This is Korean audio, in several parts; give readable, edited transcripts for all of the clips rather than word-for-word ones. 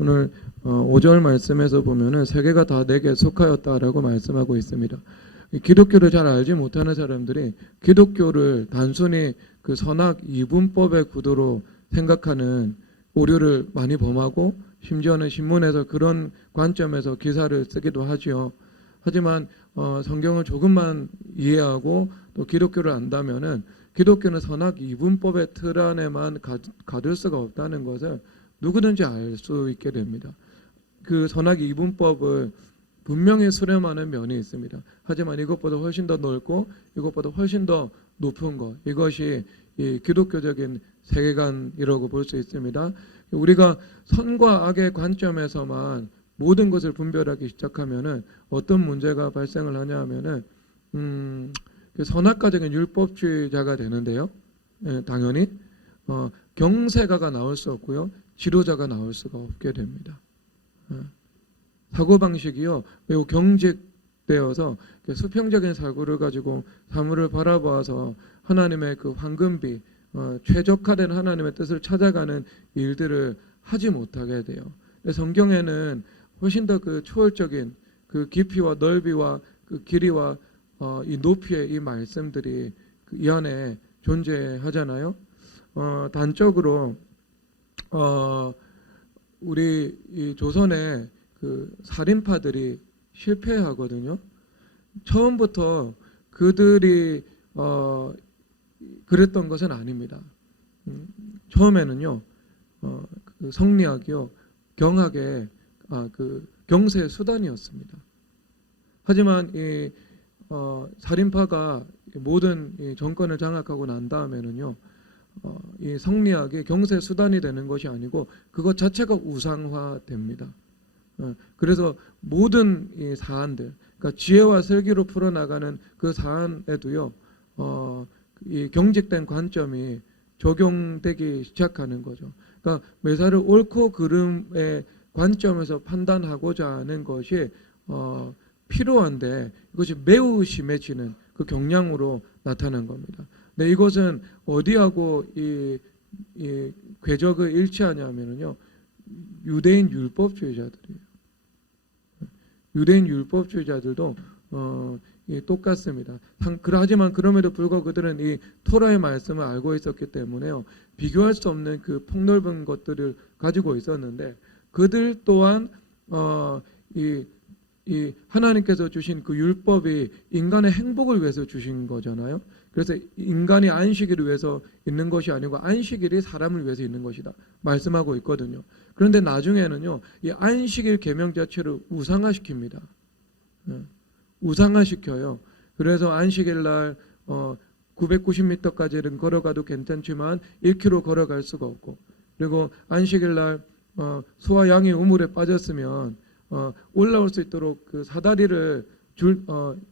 오늘 5절 말씀에서 보면은 세계가 다 내게 속하였다라고 말씀하고 있습니다. 기독교를 잘 알지 못하는 사람들이 기독교를 단순히 그 선악 이분법의 구도로 생각하는 오류를 많이 범하고 심지어는 신문에서 그런 관점에서 기사를 쓰기도 하지요. 하지만 성경을 조금만 이해하고 또 기독교를 안다면은 기독교는 선악 이분법의 틀 안에만 가둘 수가 없다는 것을 누구든지 알 수 있게 됩니다. 그 선악 이분법을 분명히 수렴하는 면이 있습니다. 하지만 이것보다 훨씬 더 넓고 이것보다 훨씬 더 높은 것, 이것이 이 기독교적인 세계관이라고 볼 수 있습니다. 우리가 선과 악의 관점에서만 모든 것을 분별하기 시작하면은 어떤 문제가 발생을 하냐 하면은 선악과적인 율법주의자가 되는데요. 당연히 경세가가 나올 수 없고요, 지도자가 나올 수가 없게 됩니다. 사고방식이요 매우 경직되어서 수평적인 사고를 가지고 사물을 바라보아서 하나님의 그 황금비, 최적화된 하나님의 뜻을 찾아가는 일들을 하지 못하게 돼요. 성경에는 훨씬 더 그 초월적인 그 깊이와 넓이와 그 길이와 이 높이의 이 말씀들이 이 안에 존재하잖아요. 단적으로 우리 이 조선의 그 살인파들이 실패하거든요. 처음부터 그들이 그랬던 것은 아닙니다. 처음에는요, 그 성리학이요, 경학의 그 경세 수단이었습니다. 하지만 이 살인파가 모든 이 정권을 장악하고 난 다음에는요, 이 성리학이 경세 수단이 되는 것이 아니고 그것 자체가 우상화됩니다. 그래서 모든 이 사안들, 그러니까 지혜와 슬기로 풀어나가는 그 사안에도요, 이 경직된 관점이 적용되기 시작하는 거죠. 그러니까 매사를 옳고 그름의 관점에서 판단하고자 하는 것이 필요한데 이것이 매우 심해지는 그 경향으로 나타난 겁니다. 근데 이것은 어디하고 이 궤적을 일치하냐면요, 유대인 율법주의자들이에요. 유대인 율법주의자들도 똑같습니다. 하지만 그럼에도 불구하고 그들은 이 토라의 말씀을 알고 있었기 때문에요, 비교할 수 없는 그 폭넓은 것들을 가지고 있었는데 그들 또한 이 하나님께서 주신 그 율법이 인간의 행복을 위해서 주신 거잖아요. 그래서 인간이 안식일을 위해서 있는 것이 아니고 안식일이 사람을 위해서 있는 것이다 말씀하고 있거든요. 그런데 나중에는요, 이 안식일 계명 자체를 우상화시킵니다. 우상화시켜요. 그래서 안식일 날 990m까지는 걸어가도 괜찮지만 1km 걸어갈 수가 없고, 그리고 안식일 날 소와 양이 우물에 빠졌으면 올라올 수 있도록 그 사다리를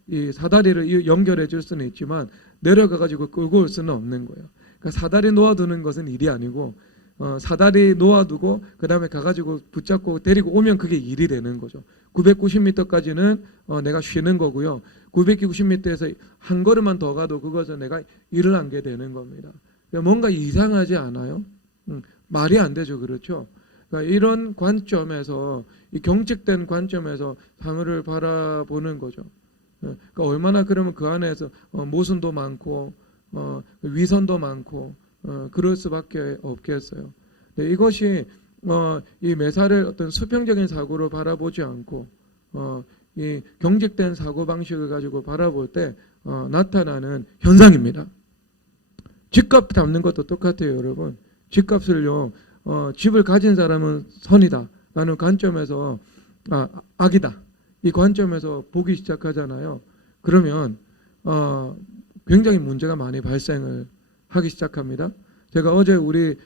이 사다리를 연결해 줄 수는 있지만 내려가 가지고 끌고 올 수는 없는 거예요. 그러니까 사다리 놓아두는 것은 일이 아니고 사다리 놓아두고 그 다음에 가가지고 붙잡고 데리고 오면 그게 일이 되는 거죠. 990m까지는 내가 쉬는 거고요. 990m에서 한 걸음만 더 가도 그것은 내가 일을 하게 되는 겁니다. 뭔가 이상하지 않아요? 말이 안 되죠, 그렇죠? 그러니까 이런 관점에서, 이 경직된 관점에서 사물을 바라보는 거죠. 그러니까 얼마나 그러면 그 안에서 모순도 많고 위선도 많고 그럴 수밖에 없겠어요. 이것이 이 매사를 어떤 수평적인 사고로 바라보지 않고 이 경직된 사고 방식을 가지고 바라볼 때 나타나는 현상입니다. 집값 잡는 것도 똑같아요, 여러분. 집값을요, 집을 가진 사람은 선이다 라는 관점에서 악이다, 이 관점에서 보기 시작하잖아요. 그러면 굉장히 문제가 많이 발생을 하기 시작합니다. 제가 어제 우리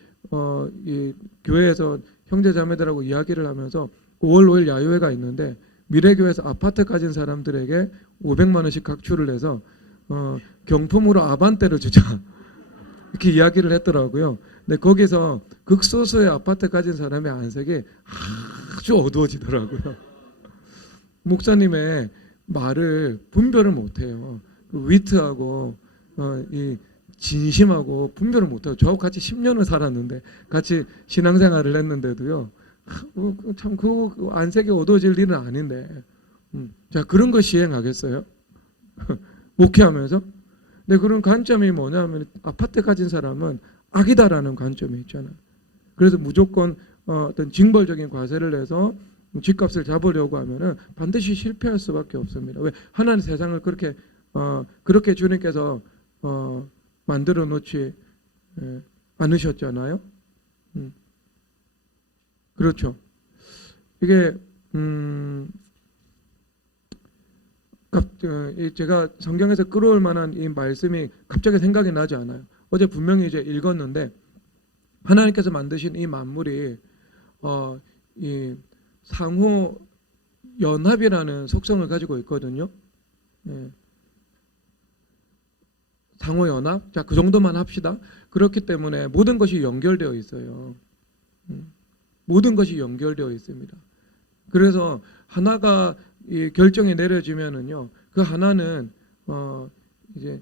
이 교회에서 형제자매들하고 이야기를 하면서 5월 5일 야유회가 있는데 미래교회에서 아파트 가진 사람들에게 500만 원씩 각출을 해서 경품으로 아반떼를 주자 이렇게 이야기를 했더라고요. 근데 거기서 극소수의 아파트 가진 사람의 안색이 아주 어두워지더라고요. 목사님의 말을 분별을 못해요. 위트하고 이 진심하고 분별을 못해요. 저하고 같이 10년을 살았는데, 같이 신앙생활을 했는데도요, 참 그거 안색이 어두워질 일은 아닌데. 자, 그런 거 시행하겠어요? 목회하면서? 근데 그런 관점이 뭐냐면 아파트 가진 사람은 악이다라는 관점이 있잖아요. 그래서 무조건 어떤 징벌적인 과세를 해서 집값을 잡으려고 하면은 반드시 실패할 수밖에 없습니다. 왜? 하나님 세상을 그렇게 주님께서 만들어 놓지 않으셨잖아요. 그렇죠. 이게 제가 성경에서 끌어올 만한 이 말씀이 갑자기 생각이 나지 않아요. 어제 분명히 이제 읽었는데 하나님께서 만드신 이 만물이 이 상호 연합이라는 속성을 가지고 있거든요. 상호 연합. 자, 그 정도만 합시다. 그렇기 때문에 모든 것이 연결되어 있어요. 모든 것이 연결되어 있습니다. 그래서 하나가 이 결정이 내려지면은요, 그 하나는 이제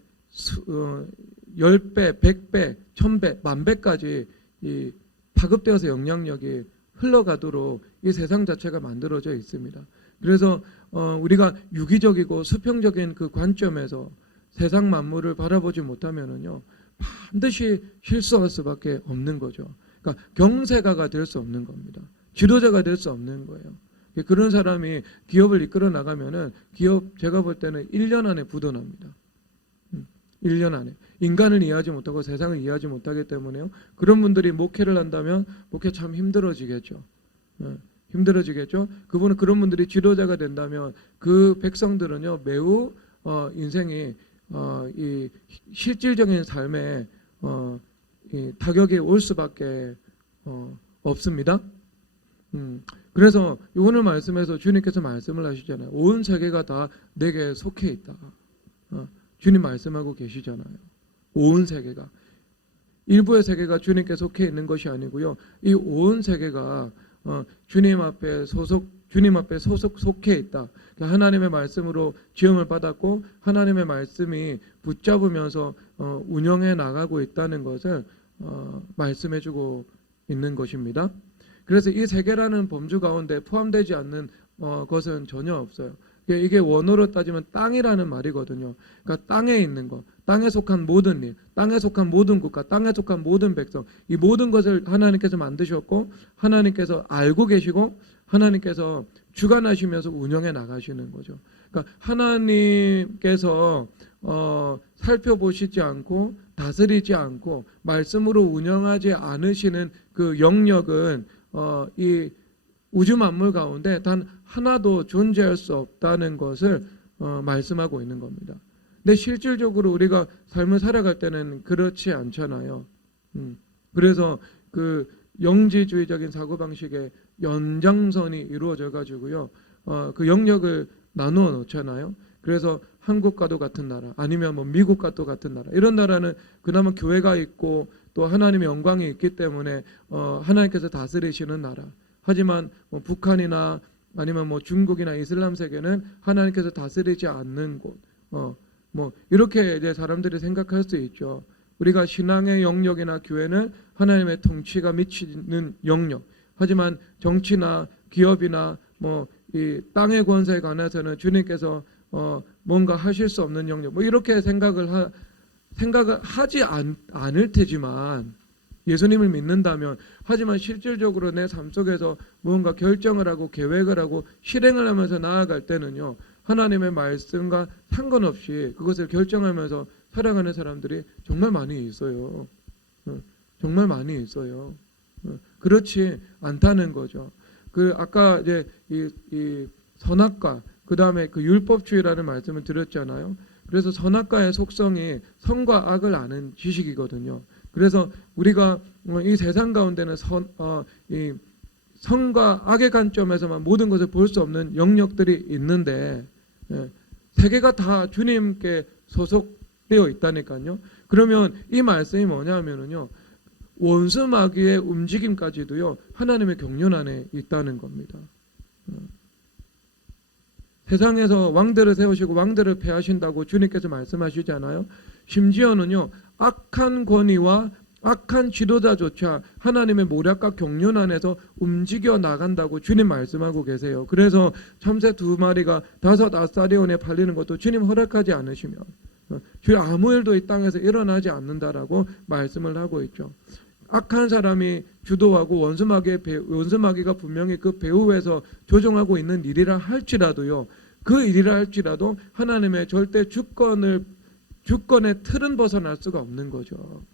10배, 100배, 1000배, 10,000배까지 이 파급되어서 영향력이 흘러가도록 이 세상 자체가 만들어져 있습니다. 그래서 우리가 유기적이고 수평적인 그 관점에서 세상 만물을 바라보지 못하면은요, 반드시 실수할 수밖에 없는 거죠. 그러니까 경세가가 될 수 없는 겁니다. 지도자가 될 수 없는 거예요. 그런 사람이 기업을 이끌어 나가면은 기업 제가 볼 때는 1년 안에 부도납니다. 1년 안에. 인간을 이해하지 못하고 세상을 이해하지 못하기 때문에요. 그런 분들이 목회를 한다면 목회 참 힘들어지겠죠. 힘들어지겠죠. 그런 분들이 지도자가 된다면 그 백성들은요, 매우 인생이 이 실질적인 삶에 이 타격이 올 수밖에 없습니다. 그래서 오늘 말씀에서 주님께서 말씀을 하시잖아요. 온 세계가 다 내게 속해 있다. 주님 말씀하고 계시잖아요. 온 세계가. 일부의 세계가 주님께 속해 있는 것이 아니고요. 이 온 세계가 주님 앞에 속해 있다. 하나님의 말씀으로 지음을 받았고 하나님의 말씀이 붙잡으면서 운영해 나가고 있다는 것을 말씀해주고 있는 것입니다. 그래서 이 세계라는 범주 가운데 포함되지 않는 것은 전혀 없어요. 이게 원어로 따지면 땅이라는 말이거든요. 그러니까 땅에 있는 것, 땅에 속한 모든 일, 땅에 속한 모든 국가, 땅에 속한 모든 백성, 이 모든 것을 하나님께서 만드셨고 하나님께서 알고 계시고 하나님께서 주관하시면서 운영해 나가시는 거죠. 그러니까 하나님께서 살펴보시지 않고 다스리지 않고 말씀으로 운영하지 않으시는 그 영역은 이 우주 만물 가운데 단 하나도 존재할 수 없다는 것을 말씀하고 있는 겁니다. 근데 실질적으로 우리가 삶을 살아갈 때는 그렇지 않잖아요. 그래서 그 영지주의적인 사고방식의 연장선이 이루어져 가지고요. 그 영역을 나누어 놓잖아요. 그래서 한국과도 같은 나라 아니면 뭐 미국과도 같은 나라 이런 나라는 그나마 교회가 있고 또 하나님의 영광이 있기 때문에 하나님께서 다스리시는 나라. 하지만 뭐 북한이나 아니면 뭐 중국이나 이슬람 세계는 하나님께서 다스리지 않는 곳. 뭐 이렇게 이제 사람들이 생각할 수 있죠. 우리가 신앙의 영역이나 교회는 하나님의 통치가 미치는 영역. 하지만 정치나 기업이나 뭐 이 땅의 권세에 관해서는 주님께서 뭔가 하실 수 없는 영역. 뭐 이렇게 생각을 하지 않을 테지만 예수님을 믿는다면 하지만 실질적으로 내 삶 속에서 무언가 결정을 하고 계획을 하고 실행을 하면서 나아갈 때는요. 하나님의 말씀과 상관없이 그것을 결정하면서 살아가는 사람들이 정말 많이 있어요. 정말 많이 있어요. 그렇지 않다는 거죠. 그 아까 이제 이 선악과 그다음에 그 율법주의라는 말씀을 드렸잖아요. 그래서 선악과의 속성이 선과 악을 아는 지식이거든요. 그래서 우리가 이 세상 가운데는 이 선과 악의 관점에서만 모든 것을 볼 수 없는 영역들이 있는데 세계가 다 주님께 소속되어 있다니까요. 그러면 이 말씀이 뭐냐면요. 원수 마귀의 움직임까지도요. 하나님의 경륜 안에 있다는 겁니다. 세상에서 왕들을 세우시고 왕들을 폐하신다고 주님께서 말씀하시잖아요. 심지어는요. 악한 권위와 악한 지도자조차 하나님의 모략과 경륜 안에서 움직여 나간다고 주님 말씀하고 계세요. 그래서 참새 2마리가 5 아사리온에 팔리는 것도 주님 허락하지 않으시며 주님 아무 일도 이 땅에서 일어나지 않는다라고 말씀을 하고 있죠. 악한 사람이 주도하고 원수마귀가 분명히 그 배후에서 조종하고 있는 일이라 할지라도요, 그 일이라 할지라도 하나님의 절대 주권의 틀은 벗어날 수가 없는 거죠.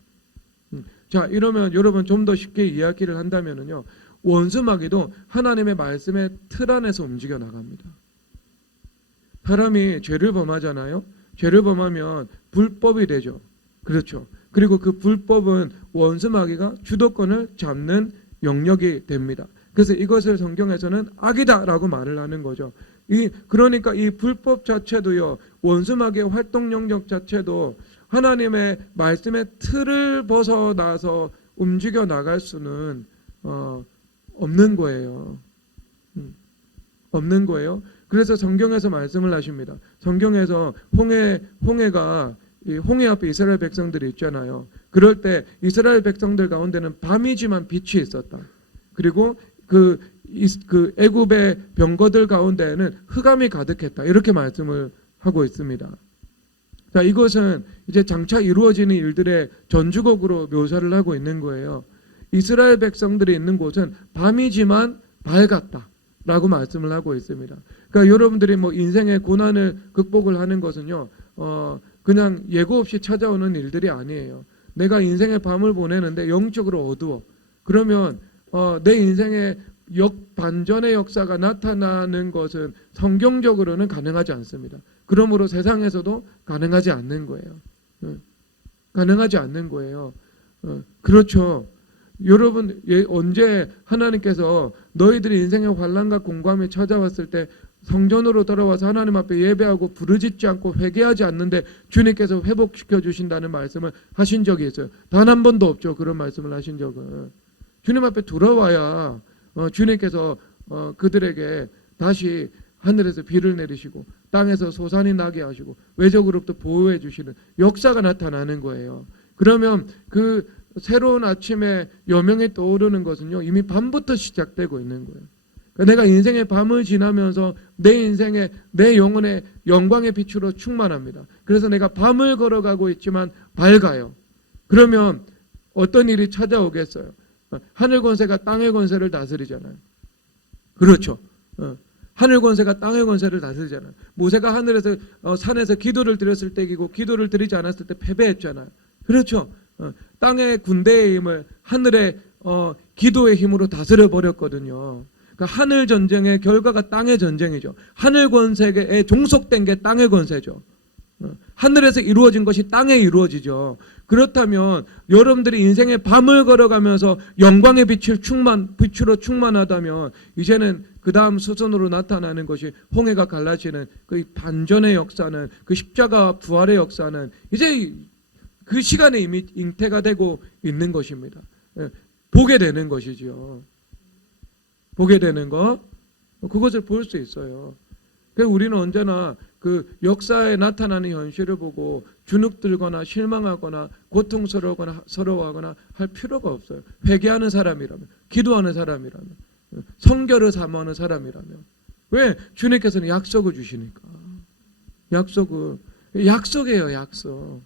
자, 이러면 여러분 좀 더 쉽게 이야기를 한다면요, 원수마귀도 하나님의 말씀의 틀 안에서 움직여 나갑니다. 사람이 죄를 범하잖아요. 죄를 범하면 불법이 되죠. 그렇죠. 그리고 그 불법은 원수마귀가 주도권을 잡는 영역이 됩니다. 그래서 이것을 성경에서는 악이다라고 말을 하는 거죠. 그러니까 이 불법 자체도요, 원수마귀의 활동 영역 자체도 하나님의 말씀의 틀을 벗어나서 움직여 나갈 수는 없는 거예요. 없는 거예요. 그래서 성경에서 말씀을 하십니다. 성경에서 홍해가 이 홍해 앞에 이스라엘 백성들이 있잖아요. 그럴 때 이스라엘 백성들 가운데는 밤이지만 빛이 있었다. 그리고 그 애굽의 병거들 가운데에는 흑암이 가득했다. 이렇게 말씀을 하고 있습니다. 자, 이것은 이제 장차 이루어지는 일들의 전주곡으로 묘사를 하고 있는 거예요. 이스라엘 백성들이 있는 곳은 밤이지만 밝았다 라고 말씀을 하고 있습니다. 그러니까 여러분들이 뭐 인생의 고난을 극복을 하는 것은요, 그냥 예고 없이 찾아오는 일들이 아니에요. 내가 인생의 밤을 보내는데 영적으로 어두워. 그러면 내 인생의 반전의 역사가 나타나는 것은 성경적으로는 가능하지 않습니다. 그러므로 세상에서도 가능하지 않는 거예요. 가능하지 않는 거예요. 그렇죠. 여러분, 언제 하나님께서 너희들이 인생의 환난과 공고함이 찾아왔을 때 성전으로 돌아와서 하나님 앞에 예배하고 부르짖지 않고 회개하지 않는데 주님께서 회복시켜 주신다는 말씀을 하신 적이 있어요? 단 한 번도 없죠. 그런 말씀을 하신 적은. 주님 앞에 돌아와야 주님께서 그들에게 다시 하늘에서 비를 내리시고 땅에서 소산이 나게 하시고 외적으로부터 보호해 주시는 역사가 나타나는 거예요. 그러면 그 새로운 아침에 여명이 떠오르는 것은요, 이미 밤부터 시작되고 있는 거예요. 그러니까 내가 인생의 밤을 지나면서 내 영혼의 영광의 빛으로 충만합니다. 그래서 내가 밤을 걸어가고 있지만 밝아요. 그러면 어떤 일이 찾아오겠어요? 하늘 권세가 땅의 권세를 다스리잖아요. 그렇죠. 하늘 권세가 땅의 권세를 다스리잖아요. 모세가 하늘에서 산에서 기도를 드렸을 때이고 기도를 드리지 않았을 때 패배했잖아요. 그렇죠. 땅의 군대의 힘을 하늘의 기도의 힘으로 다스려 버렸거든요. 그러니까 하늘 전쟁의 결과가 땅의 전쟁이죠. 하늘 권세에 종속된 게 땅의 권세죠. 하늘에서 이루어진 것이 땅에 이루어지죠. 그렇다면 여러분들이 인생의 밤을 걸어가면서 영광의 빛으로 충만하다면 이제는 그 다음 수순으로 나타나는 것이 홍해가 갈라지는 그 반전의 역사는, 그 십자가 부활의 역사는 이제 그 시간에 이미 잉태가 되고 있는 것입니다. 보게 되는 것이죠. 보게 되는 것, 그것을 볼 수 있어요. 그래서 우리는 언제나 그 역사에 나타나는 현실을 보고 주눅들거나 실망하거나 고통스러워하거나 서러워하거나 할 필요가 없어요. 회개하는 사람이라면, 기도하는 사람이라면, 성결을 사모하는 사람이라면. 왜? 주님께서는 약속을 주시니까. 약속이에요, 약속.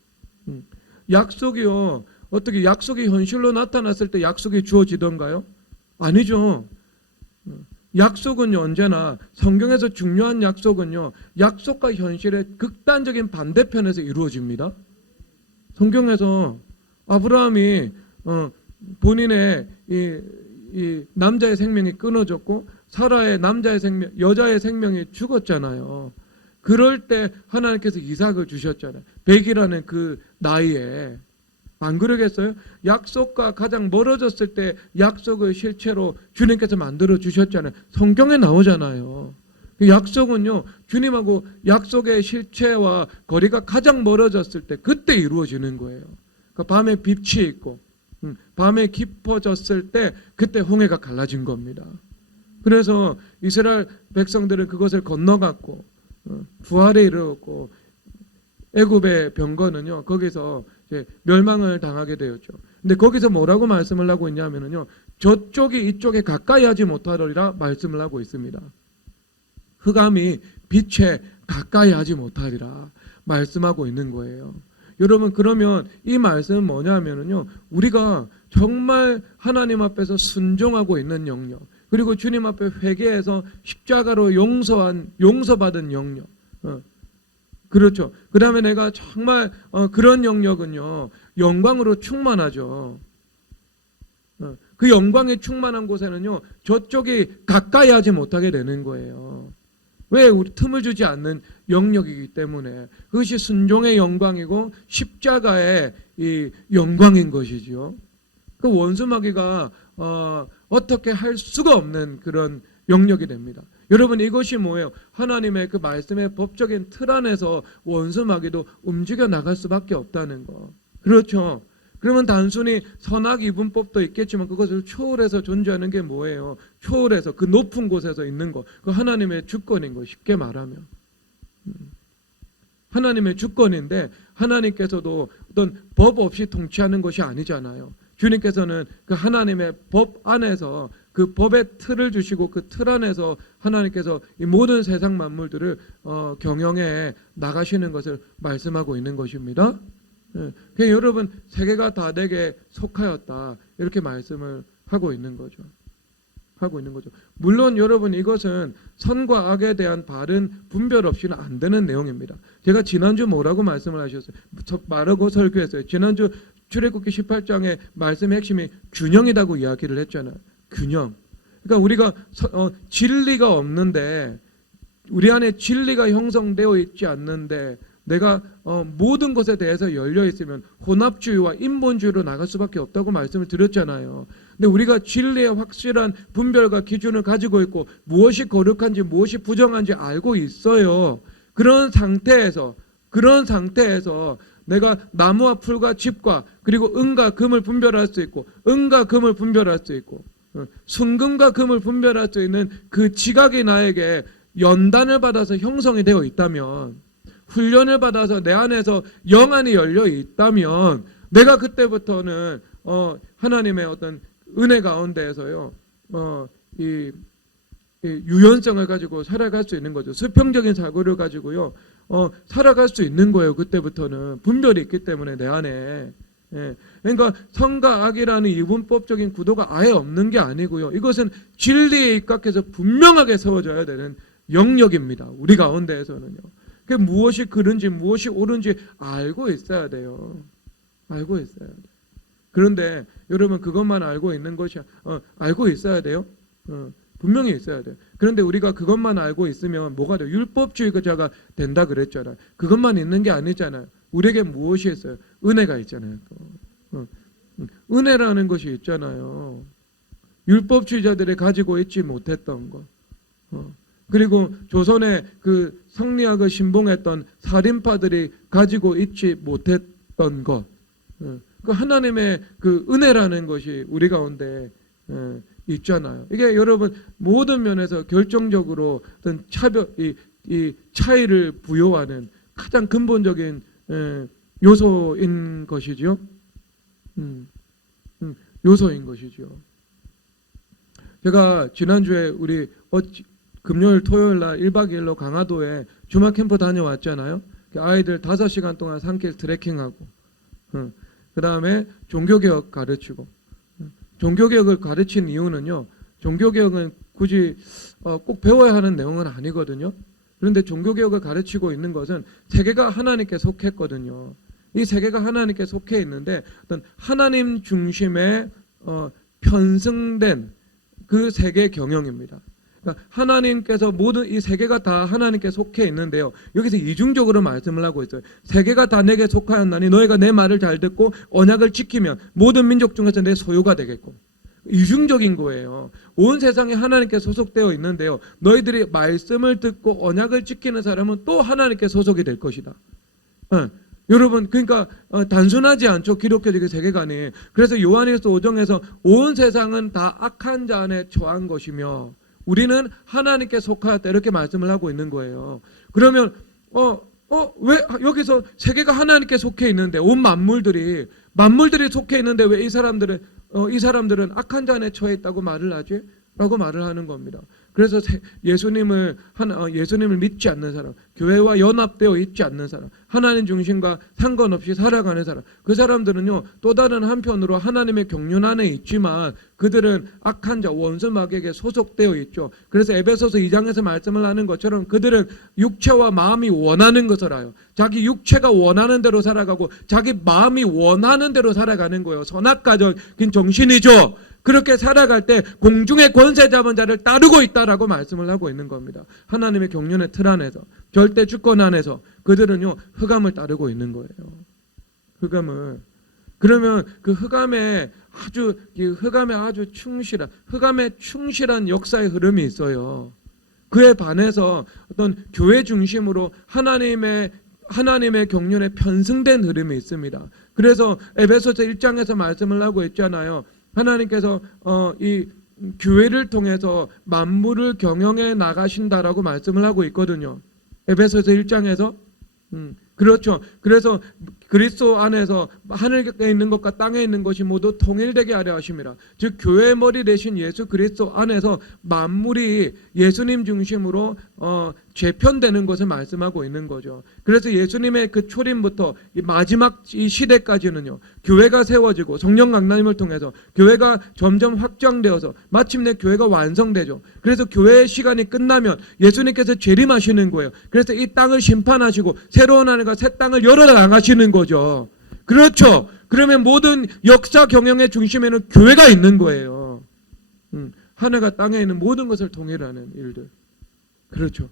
약속이요. 어떻게 약속이 현실로 나타났을 때 약속이 주어지던가요? 아니죠. 약속은요, 언제나 성경에서 중요한 약속은요, 약속과 현실의 극단적인 반대편에서 이루어집니다. 성경에서 아브라함이 본인의 이 남자의 생명이 끊어졌고 사라의 여자의 생명이 죽었잖아요. 그럴 때 하나님께서 이삭을 주셨잖아요. 100이라는 그 나이에. 안 그러겠어요? 약속과 가장 멀어졌을 때 약속을 실체로 주님께서 만들어 주셨잖아요. 성경에 나오잖아요. 그 약속은요, 주님하고 약속의 실체와 거리가 가장 멀어졌을 때 그때 이루어지는 거예요. 그러니까 밤에 빛이 있고 밤에 깊어졌을 때 그때 홍해가 갈라진 겁니다. 그래서 이스라엘 백성들은 그것을 건너갔고 부활에 이르렀고 애굽의 병거는요, 거기서 멸망을 당하게 되었죠. 근데 거기서 뭐라고 말씀을 하고 있냐면요, 저쪽이 이쪽에 가까이 하지 못하리라 말씀을 하고 있습니다. 흑암이 빛에 가까이 하지 못하리라 말씀하고 있는 거예요. 여러분, 그러면 이 말씀은 뭐냐면요, 우리가 정말 하나님 앞에서 순종하고 있는 영역, 그리고 주님 앞에 회개해서 십자가로 용서받은 영역, 그렇죠. 그 다음에 내가 정말 그런 영역은요, 영광으로 충만하죠. 그 영광이 충만한 곳에는요, 저쪽이 가까이 하지 못하게 되는 거예요. 왜? 우리 틈을 주지 않는 영역이기 때문에. 그것이 순종의 영광이고 십자가의 이 영광인 것이지요. 그 원수마귀가 어떻게 할 수가 없는 그런 영역이 됩니다. 여러분, 이것이 뭐예요? 하나님의 그 말씀의 법적인 틀 안에서 원수마귀도 움직여 나갈 수밖에 없다는 거. 그렇죠. 그러면 단순히 선악 이분법도 있겠지만 그것을 초월해서 존재하는 게 뭐예요? 초월해서 그 높은 곳에서 있는 것, 그 하나님의 주권인 거, 쉽게 말하면. 하나님의 주권인데 하나님께서도 어떤 법 없이 통치하는 것이 아니잖아요. 주님께서는 그 하나님의 법 안에서 그 법의 틀을 주시고 그 틀 안에서 하나님께서 이 모든 세상 만물들을 경영해 나가시는 것을 말씀하고 있는 것입니다. 그러니까 여러분, 세계가 다 내게 속하였다, 이렇게 말씀을 하고 있는 거죠. 물론 여러분, 이것은 선과 악에 대한 바른 분별 없이는 안 되는 내용입니다. 제가 지난주 뭐라고 말씀을 하셨어요? 말하고 설교했어요. 지난주 출애굽기 18장의 말씀의 핵심이 균형이라고 이야기를 했잖아요. 균형. 그러니까 우리가 진리가 없는데, 우리 안에 진리가 형성되어 있지 않는데 내가 모든 것에 대해서 열려 있으면 혼합주의와 인본주의로 나갈 수밖에 없다고 말씀을 드렸잖아요. 근데 우리가 진리의 확실한 분별과 기준을 가지고 있고 무엇이 거룩한지 무엇이 부정한지 알고 있어요. 그런 상태에서 내가 나무와 풀과 짚과 그리고 은과 금을 분별할 수 있고 은과 금을 분별할 수 있고 순금과 금을 분별할 수 있는 그 지각이 나에게 연단을 받아서 형성이 되어 있다면, 훈련을 받아서 내 안에서 영안이 열려 있다면 내가 그때부터는 하나님의 어떤 은혜 가운데에서요 이 유연성을 가지고 살아갈 수 있는 거죠. 수평적인 사고를 가지고요 살아갈 수 있는 거예요. 그때부터는 분별이 있기 때문에 내 안에. 그러니까 선과 악이라는 이분법적인 구도가 아예 없는 게 아니고요. 이것은 진리에 입각해서 분명하게 세워져야 되는 영역입니다. 우리 가운데에서는요. 그 무엇이 그른지 무엇이 옳은지 알고 있어야 돼요. 알고 있어야 돼요. 그런데 여러분, 그것만 알고 있는 것이 알고 있어야 돼요. 분명히 있어야 돼요. 그런데 우리가 그것만 알고 있으면 뭐가 돼요? 율법주의자가 된다 그랬잖아요. 그것만 있는 게 아니잖아요. 우리에게 무엇이 있어요? 은혜가 있잖아요. 은혜라는 것이 있잖아요. 율법주의자들이 가지고 있지 못했던 것. 그리고 조선의 그 성리학을 신봉했던 살인파들이 가지고 있지 못했던 것. 그 하나님의 그 은혜라는 것이 우리 가운데 있잖아요. 이게 여러분 모든 면에서 결정적으로 어떤 이 차이를 부여하는 가장 근본적인 요소인 것이죠. 요소인 것이죠. 제가 지난주에 우리 금요일 토요일 날 1박 2일로 강화도에 주말 캠프 다녀왔잖아요. 아이들 5시간 동안 산길 트레킹하고 그 다음에 종교개혁 가르치고, 종교개혁을 가르친 이유는요, 종교개혁은 굳이 꼭 배워야 하는 내용은 아니거든요. 그런데 종교개혁을 가르치고 있는 것은 세계가 하나님께 속했거든요. 이 세계가 하나님께 속해 있는데 어떤 하나님 중심의 편승된 그 세계 경영입니다. 그러니까 하나님께서 모든 이 세계가 다 하나님께 속해 있는데요. 여기서 이중적으로 말씀을 하고 있어요. 세계가 다 내게 속하였나니 너희가 내 말을 잘 듣고 언약을 지키면 모든 민족 중에서 내 소유가 되겠고. 이중적인 거예요. 온 세상에 하나님께 소속되어 있는데요. 너희들이 말씀을 듣고 언약을 지키는 사람은 또 하나님께 소속이 될 것이다. 여러분, 그러니까 단순하지 않죠. 기독교적인 세계관이. 그래서 요한일서 5장에서 온 세상은 다 악한 자 안에 처한 것이며 우리는 하나님께 속하였다, 이렇게 말씀을 하고 있는 거예요. 그러면 왜 여기서 세계가 하나님께 속해 있는데 온 만물들이 속해 있는데 왜 이 사람들은 악한 자 안에 처해 있다고 말을 하지? 라고 말을 하는 겁니다. 그래서 예수님을 믿지 않는 사람, 교회와 연합되어 있지 않는 사람, 하나님 중심과 상관없이 살아가는 사람, 그 사람들은요 또 다른 한편으로 하나님의 경륜 안에 있지만 그들은 악한 자, 원수 마귀에게 소속되어 있죠. 그래서 에베소서 2장에서 말씀을 하는 것처럼 그들은 육체와 마음이 원하는 것을 알아요. 자기 육체가 원하는 대로 살아가고 자기 마음이 원하는 대로 살아가는 거예요. 선악과적인 정신이죠. 그렇게 살아갈 때 공중의 권세 잡은 자를 따르고 있다라고 말씀을 하고 있는 겁니다. 하나님의 경륜의 틀 안에서, 절대 주권 안에서 그들은요 흑암을 따르고 있는 거예요. 흑암을. 그러면 그 흑암에 아주 충실한 역사의 흐름이 있어요. 그에 반해서 어떤 교회 중심으로 하나님의 경륜에 편승된 흐름이 있습니다. 그래서 에베소서 1장에서 말씀을 하고 있잖아요. 하나님께서 이 교회를 통해서 만물을 경영해 나가신다라고 말씀을 하고 있거든요. 에베소서 1장에서 그렇죠. 그래서 그리스도 안에서 하늘에 있는 것과 땅에 있는 것이 모두 통일되게 하려 하심이라. 즉 교회의 머리 되신 예수 그리스도 안에서 만물이 예수님 중심으로 재편되는 것을 말씀하고 있는 거죠. 그래서 예수님의 그 초림부터 이 마지막 이 시대까지는요 교회가 세워지고 성령 강림을 통해서 교회가 점점 확장되어서 마침내 교회가 완성되죠. 그래서 교회의 시간이 끝나면 예수님께서 재림하시는 거예요. 그래서 이 땅을 심판하시고 새로운 하늘과 새 땅을 열어 나가시는 거죠. 그렇죠. 그러면 모든 역사 경영의 중심에는 교회가 있는 거예요. 하늘과 땅에 있는 모든 것을 통일하는 일들. 그렇죠.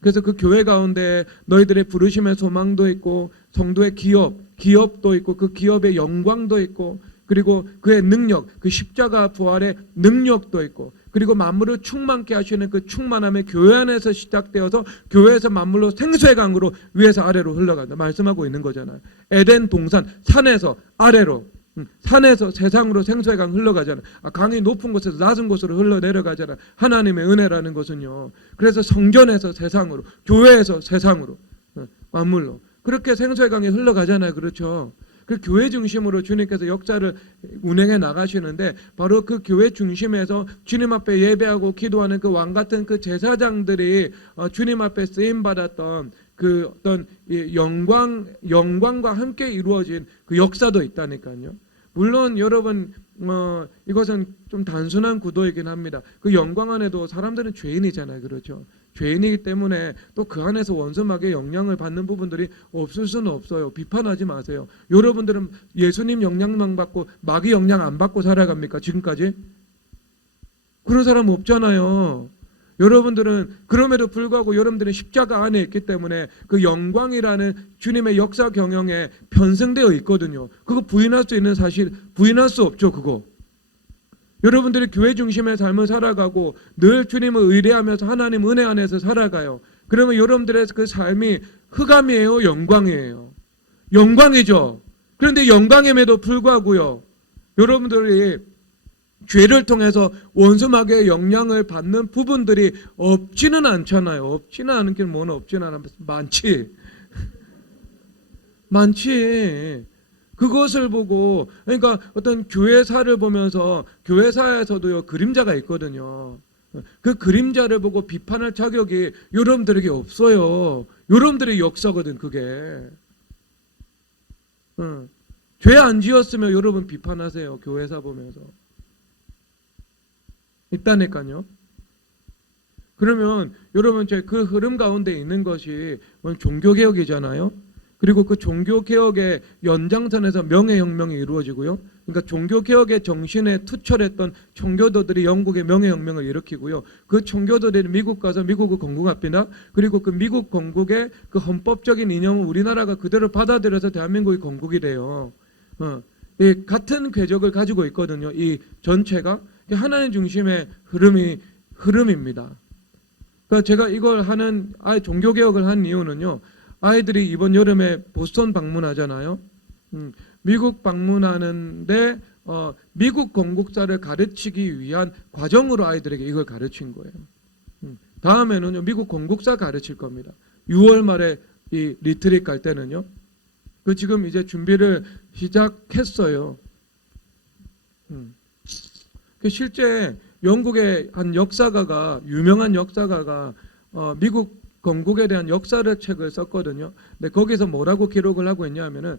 그래서 그 교회 가운데 너희들의 부르심의 소망도 있고 성도의 기업도 있고 그 기업의 영광도 있고 그리고 그의 능력, 그 십자가 부활의 능력도 있고 그리고 만물을 충만케 하시는 그 충만함의 교회 안에서 시작되어서 교회에서 만물로 생수의 강으로 위에서 아래로 흘러간다 말씀하고 있는 거잖아요. 에덴 동산 산에서 아래로 산에서 세상으로 생수의 강 흘러가잖아요. 강이 높은 곳에서 낮은 곳으로 흘러내려가잖아요. 하나님의 은혜라는 것은요. 그래서 성전에서 세상으로 교회에서 세상으로 만물로 그렇게 생수의 강이 흘러가잖아요. 그렇죠. 그 교회 중심으로 주님께서 역사를 운행해 나가시는데 바로 그 교회 중심에서 주님 앞에 예배하고 기도하는 그 왕 같은 그 제사장들이 주님 앞에 쓰임 받았던 그 어떤 영광과 함께 이루어진 그 역사도 있다니까요. 물론 여러분 이것은 좀 단순한 구도이긴 합니다. 그 영광 안에도 사람들은 죄인이잖아요. 그렇죠. 죄인이기 때문에 또 그 안에서 원수마귀의 영향을 받는 부분들이 없을 수는 없어요. 비판하지 마세요. 여러분들은 예수님 영향만 받고 마귀 영향 안 받고 살아갑니까? 지금까지? 그런 사람 없잖아요. 여러분들은 그럼에도 불구하고 여러분들은 십자가 안에 있기 때문에 그 영광이라는 주님의 역사 경영에 편승되어 있거든요. 그거 부인할 수 있는 사실 부인할 수 없죠. 그거. 여러분들이 교회 중심의 삶을 살아가고 늘 주님을 의뢰하면서 하나님 은혜 안에서 살아가요. 그러면 여러분들의 그 삶이 흑암이에요? 영광이에요? 영광이죠. 그런데 영광임에도 불구하고요. 여러분들이 죄를 통해서 원수마귀의 영향을 받는 부분들이 없지는 않잖아요. 없지는 않은 게 뭐는 없지는 않아. 많지. 그것을 보고 그러니까 어떤 교회사를 보면서 교회사에서도요 그림자가 있거든요. 그 그림자를 보고 비판할 자격이 여러분들에게 없어요. 여러분들의 역사거든 그게. 죄 안 지었으면 여러분 비판하세요. 교회사 보면서. 있다니까요. 그러면 여러분 그 흐름 가운데 있는 것이 종교개혁이잖아요. 그리고 그 종교개혁의 연장선에서 명예혁명이 이루어지고요. 그러니까 종교개혁의 정신에 투철했던 청교도들이 영국의 명예혁명을 일으키고요. 그 청교도들이 미국 가서 미국을 건국합니다. 그리고 그 미국 건국의 그 헌법적인 이념을 우리나라가 그대로 받아들여서 대한민국이 건국이 돼요. 이 같은 궤적을 가지고 있거든요. 이 전체가 하나님 중심의 흐름입니다. 그러니까 제가 이걸 하는 종교개혁을 한 이유는요. 아이들이 이번 여름에 보스턴 방문하잖아요. 미국 방문하는데 미국 건국사를 가르치기 위한 과정으로 아이들에게 이걸 가르친 거예요. 다음에는요 미국 건국사 가르칠 겁니다. 6월 말에 이 리트릿 갈 때는요. 그 지금 이제 준비를 시작했어요. 그 실제 영국의 한 역사가가 유명한 역사가가 미국 건국에 대한 역사를 책을 썼거든요. 근데 거기서 뭐라고 기록을 하고 있냐면은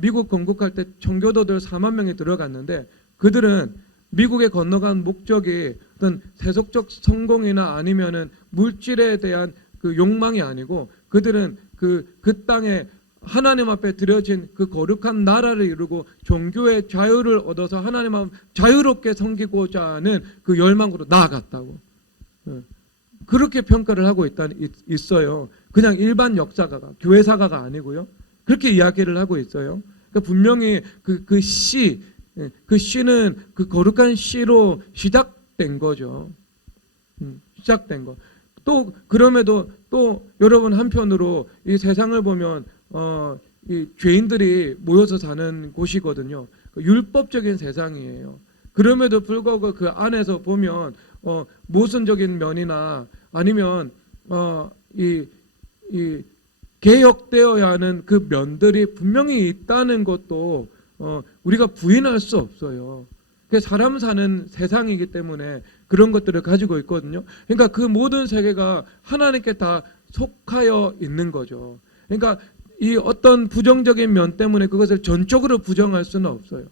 미국 건국할 때 청교도들 4만 명이 들어갔는데 그들은 미국에 건너간 목적이 어떤 세속적 성공이나 아니면은 물질에 대한 그 욕망이 아니고 그들은 그 땅에 하나님 앞에 드려진 그 거룩한 나라를 이루고 종교의 자유를 얻어서 하나님 앞 자유롭게 섬기고자 하는 그 열망으로 나아갔다고. 그렇게 평가를 하고 있어요. 그냥 일반 역사가가, 교회사가가 아니고요. 그렇게 이야기를 하고 있어요. 그러니까 분명히 그 씨는 그 거룩한 씨로 시작된 거죠. 시작된 거. 또 그럼에도 또 여러분 한편으로 이 세상을 보면 이 죄인들이 모여서 사는 곳이거든요. 율법적인 세상이에요. 그럼에도 불구하고 그 안에서 보면 모순적인 면이나 아니면 이 개혁되어야 하는 그 면들이 분명히 있다는 것도 우리가 부인할 수 없어요. 사람 사는 세상이기 때문에 그런 것들을 가지고 있거든요. 그러니까 그 모든 세계가 하나님께 다 속하여 있는 거죠. 그러니까 이 어떤 부정적인 면 때문에 그것을 전적으로 부정할 수는 없어요.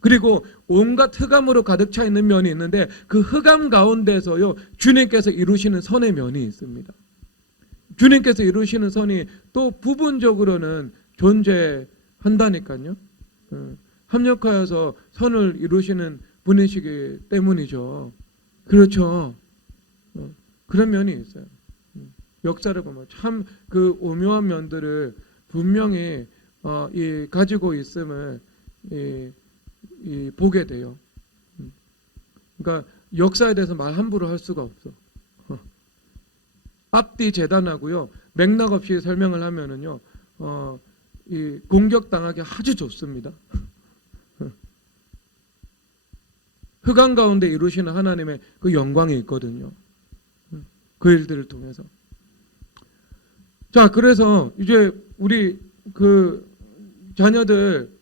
그리고 온갖 흑암으로 가득 차 있는 면이 있는데 그 흑암 가운데서요 주님께서 이루시는 선의 면이 있습니다. 주님께서 이루시는 선이 또 부분적으로는 존재한다니까요. 합력하여서 선을 이루시는 분이시기 때문이죠. 그렇죠. 그런 면이 있어요. 역사를 보면 참 그 오묘한 면들을 분명히 가지고 있음을 보게 돼요. 그러니까 역사에 대해서 말 함부로 할 수가 없어. 앞뒤 재단하고요 맥락 없이 설명을 하면은요 이 공격당하기 아주 좋습니다. 흑암 가운데 이루시는 하나님의 그 영광이 있거든요. 그 일들을 통해서. 자, 그래서 이제 우리 그 자녀들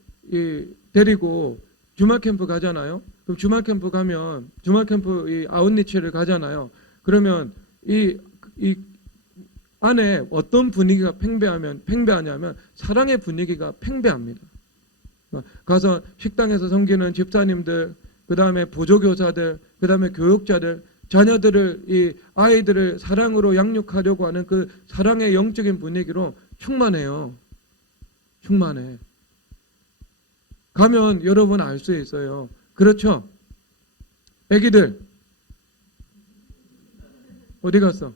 데리고 주말 캠프 가잖아요. 그럼 주말 캠프 가면 주말 캠프 이 아웃리치를 가잖아요. 그러면 이 안에 어떤 분위기가 팽배하냐면 사랑의 분위기가 팽배합니다. 가서 식당에서 섬기는 집사님들, 그 다음에 보조교사들, 그 다음에 교육자들, 자녀들을 이 아이들을 사랑으로 양육하려고 하는 그 사랑의 영적인 분위기로 충만해요. 충만해. 가면 여러분 알 수 있어요. 그렇죠? 애기들 어디 갔어?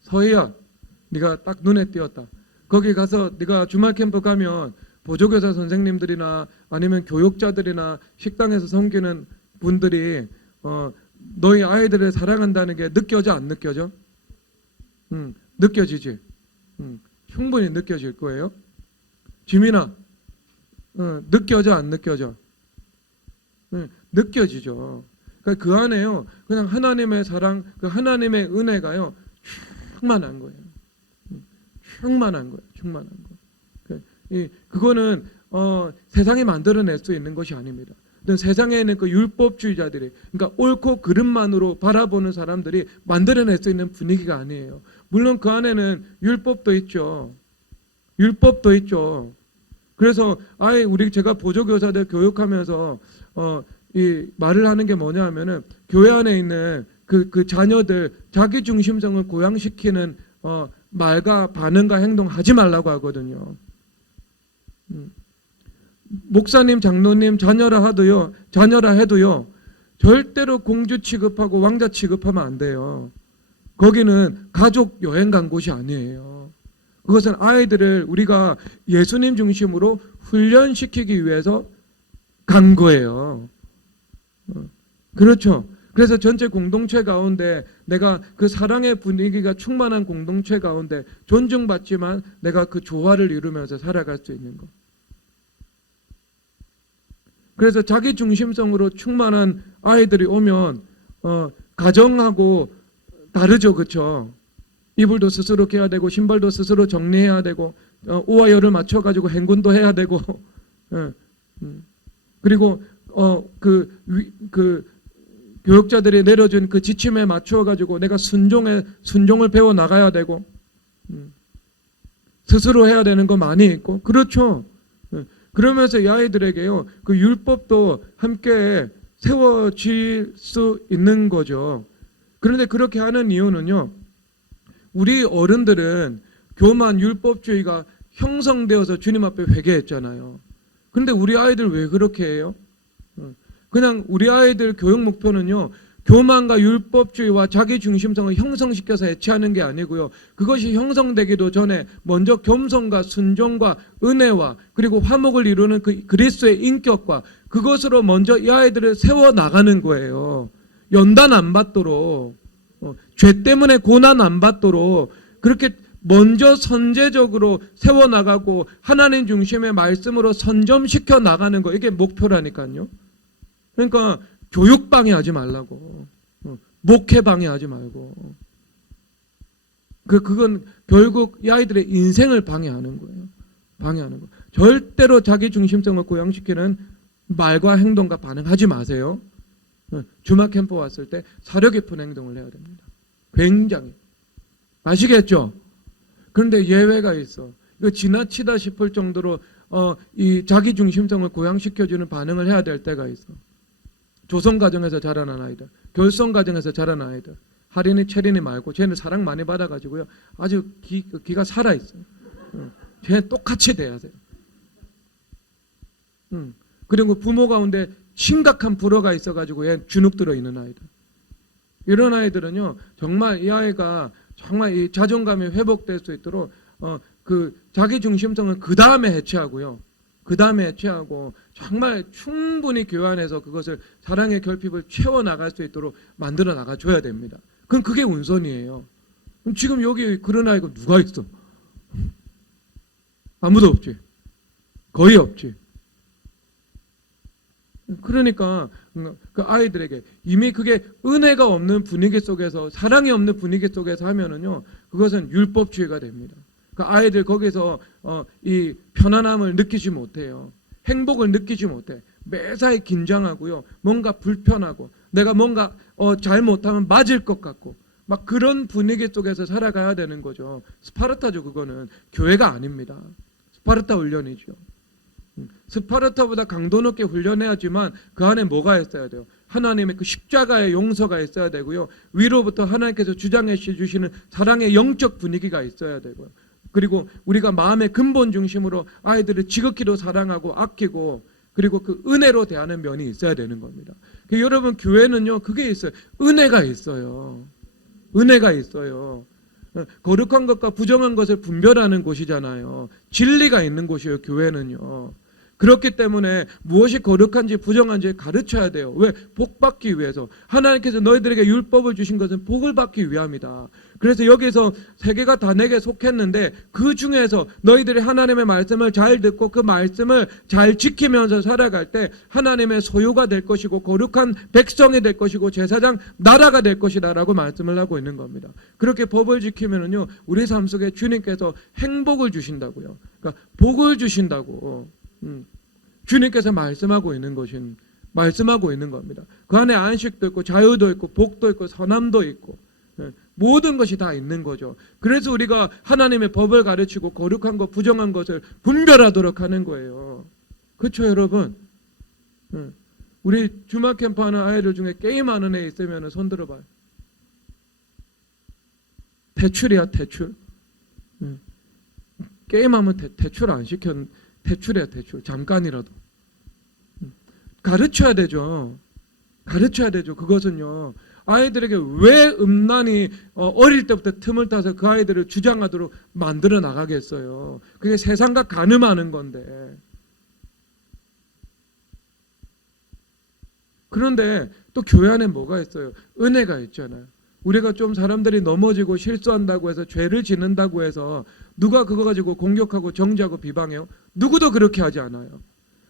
서희야, 네가 딱 눈에 띄었다. 거기 가서 네가 주말 캠프 가면 보조교사 선생님들이나 아니면 교육자들이나 식당에서 섬기는 분들이 너희 아이들을 사랑한다는 게 느껴져 안 느껴져? 느껴지지? 충분히 느껴질 거예요. 지민아, 느껴져 안 느껴져? 느껴지죠. 그러니까 그 안에요 그냥 하나님의 사랑, 그 하나님의 은혜가요 충만한 거예요. 충만한 거예요. 충만한 거. 그거는 세상이 만들어낼 수 있는 것이 아닙니다. 세상에 있는 그 율법주의자들이, 그러니까 옳고 그름만으로 바라보는 사람들이 만들어낼 수 있는 분위기가 아니에요. 물론 그 안에는 율법도 있죠. 율법도 있죠. 그래서 제가 보조교사들 교육하면서 이 말을 하는 게 뭐냐 하면은 교회 안에 있는 그 자녀들 자기 중심성을 고양시키는 말과 반응과 행동 하지 말라고 하거든요. 목사님, 장로님 자녀라 해도요 절대로 공주 취급하고 왕자 취급하면 안 돼요. 거기는 가족 여행 간 곳이 아니에요. 그것은 아이들을 우리가 예수님 중심으로 훈련시키기 위해서 간 거예요. 그렇죠. 그래서 전체 공동체 가운데 내가 그 사랑의 분위기가 충만한 공동체 가운데 존중받지만 내가 그 조화를 이루면서 살아갈 수 있는 것. 그래서 자기 중심성으로 충만한 아이들이 오면 가정하고 다르죠. 그렇죠? 이불도 스스로 개야 되고 신발도 스스로 정리해야 되고 오와 열을 맞춰가지고 행군도 해야 되고 그리고 그 교육자들이 내려준 그 지침에 맞추어가지고 내가 순종을 배워 나가야 되고 스스로 해야 되는 거 많이 있고 그렇죠. 그러면서 이 아이들에게요 그 율법도 함께 세워질 수 있는 거죠. 그런데 그렇게 하는 이유는요 우리 어른들은 교만 율법주의가 형성되어서 주님 앞에 회개했잖아요. 그런데 우리 아이들 왜 그렇게 해요? 그냥 우리 아이들 교육 목표는요 교만과 율법주의와 자기중심성을 형성시켜서 해체하는 게 아니고요 그것이 형성되기도 전에 먼저 겸손과 순종과 은혜와 그리고 화목을 이루는 그 그리스도의 인격과 그것으로 먼저 이 아이들을 세워나가는 거예요. 연단 안 받도록 죄 때문에 고난 안 받도록 그렇게 먼저 선제적으로 세워나가고 하나님 중심의 말씀으로 선점시켜 나가는 거 이게 목표라니까요. 그러니까 교육 방해하지 말라고 목회 방해하지 말고 그건 결국 이 아이들의 인생을 방해하는 거예요. 방해하는 거. 절대로 자기 중심성을 고양시키는 말과 행동과 반응하지 마세요. 주말 캠프 왔을 때 사려 깊은 행동을 해야 됩니다. 굉장히 아시겠죠? 그런데 예외가 있어. 이거 지나치다 싶을 정도로 이 자기 중심성을 고양시켜주는 반응을 해야 될 때가 있어. 조선 가정에서 자라난 아이들, 결손 가정에서 자라난 아이들, 할인이 체린이 말고 쟤는 사랑 많이 받아가지고요 아주 기가 살아 있어요. 쟤는 똑같이 돼야 돼요. 그리고 부모 가운데 심각한 불화가 있어가지고 얘 주눅 들어 있는 아이들. 이런 아이들은요 정말 이 아이가 정말 이 자존감이 회복될 수 있도록 그 자기 중심성을 그 다음에 해체하고요. 그 다음에 해체하고 정말 충분히 교회 안에서 그것을 사랑의 결핍을 채워나갈 수 있도록 만들어 나가줘야 됩니다. 그럼 그게 운선이에요. 그럼 지금 여기 그런 아이가 누가 있어? 아무도 없지. 거의 없지. 그러니까 그 아이들에게 이미 그게 은혜가 없는 분위기 속에서 사랑이 없는 분위기 속에서 하면은요 그것은 율법주의가 됩니다. 그 아이들 거기서 이 편안함을 느끼지 못해요. 행복을 느끼지 못해. 매사에 긴장하고요. 뭔가 불편하고 내가 뭔가 잘못하면 맞을 것 같고 막 그런 분위기 속에서 살아가야 되는 거죠. 스파르타죠. 그거는 교회가 아닙니다. 스파르타 훈련이죠. 스파르타보다 강도 높게 훈련해야지만 그 안에 뭐가 있어야 돼요? 하나님의 그 십자가의 용서가 있어야 되고요. 위로부터 하나님께서 주장해 주시는 사랑의 영적 분위기가 있어야 되고요. 그리고 우리가 마음의 근본 중심으로 아이들을 지극히도 사랑하고 아끼고 그리고 그 은혜로 대하는 면이 있어야 되는 겁니다. 여러분 교회는요 그게 있어요. 은혜가 있어요. 은혜가 있어요. 거룩한 것과 부정한 것을 분별하는 곳이잖아요. 진리가 있는 곳이에요 교회는요. 그렇기 때문에 무엇이 거룩한지 부정한지 가르쳐야 돼요. 왜? 복 받기 위해서. 하나님께서 너희들에게 율법을 주신 것은 복을 받기 위함이다. 그래서 여기서 세 개가 다 내게 속했는데 그 중에서 너희들이 하나님의 말씀을 잘 듣고 그 말씀을 잘 지키면서 살아갈 때 하나님의 소유가 될 것이고 거룩한 백성이 될 것이고 제사장 나라가 될 것이다 라고 말씀을 하고 있는 겁니다. 그렇게 법을 지키면은요 우리 삶 속에 주님께서 행복을 주신다고요. 그러니까 복을 주신다고. 주님께서 말씀하고 있는 겁니다. 그 안에 안식도 있고 자유도 있고 복도 있고 선함도 있고 모든 것이 다 있는 거죠. 그래서 우리가 하나님의 법을 가르치고 거룩한 것 부정한 것을 분별하도록 하는 거예요. 그렇죠 여러분? 우리 주말 캠프 하는 아이들 중에 게임하는 애 있으면 손 들어봐요. 퇴출이야 퇴출. 게임하면 퇴출 안 시켜. 퇴출이야 퇴출. 잠깐이라도. 가르쳐야 되죠. 그것은요. 아이들에게 왜 음란이 어릴 때부터 틈을 타서 그 아이들을 주장하도록 만들어 나가겠어요. 그게 세상과 가늠하는 건데. 그런데 또 교회 안에 뭐가 있어요? 은혜가 있잖아요. 우리가 좀 사람들이 넘어지고 실수한다고 해서 죄를 짓는다고 해서 누가 그거 가지고 공격하고 정죄하고 비방해요? 누구도 그렇게 하지 않아요.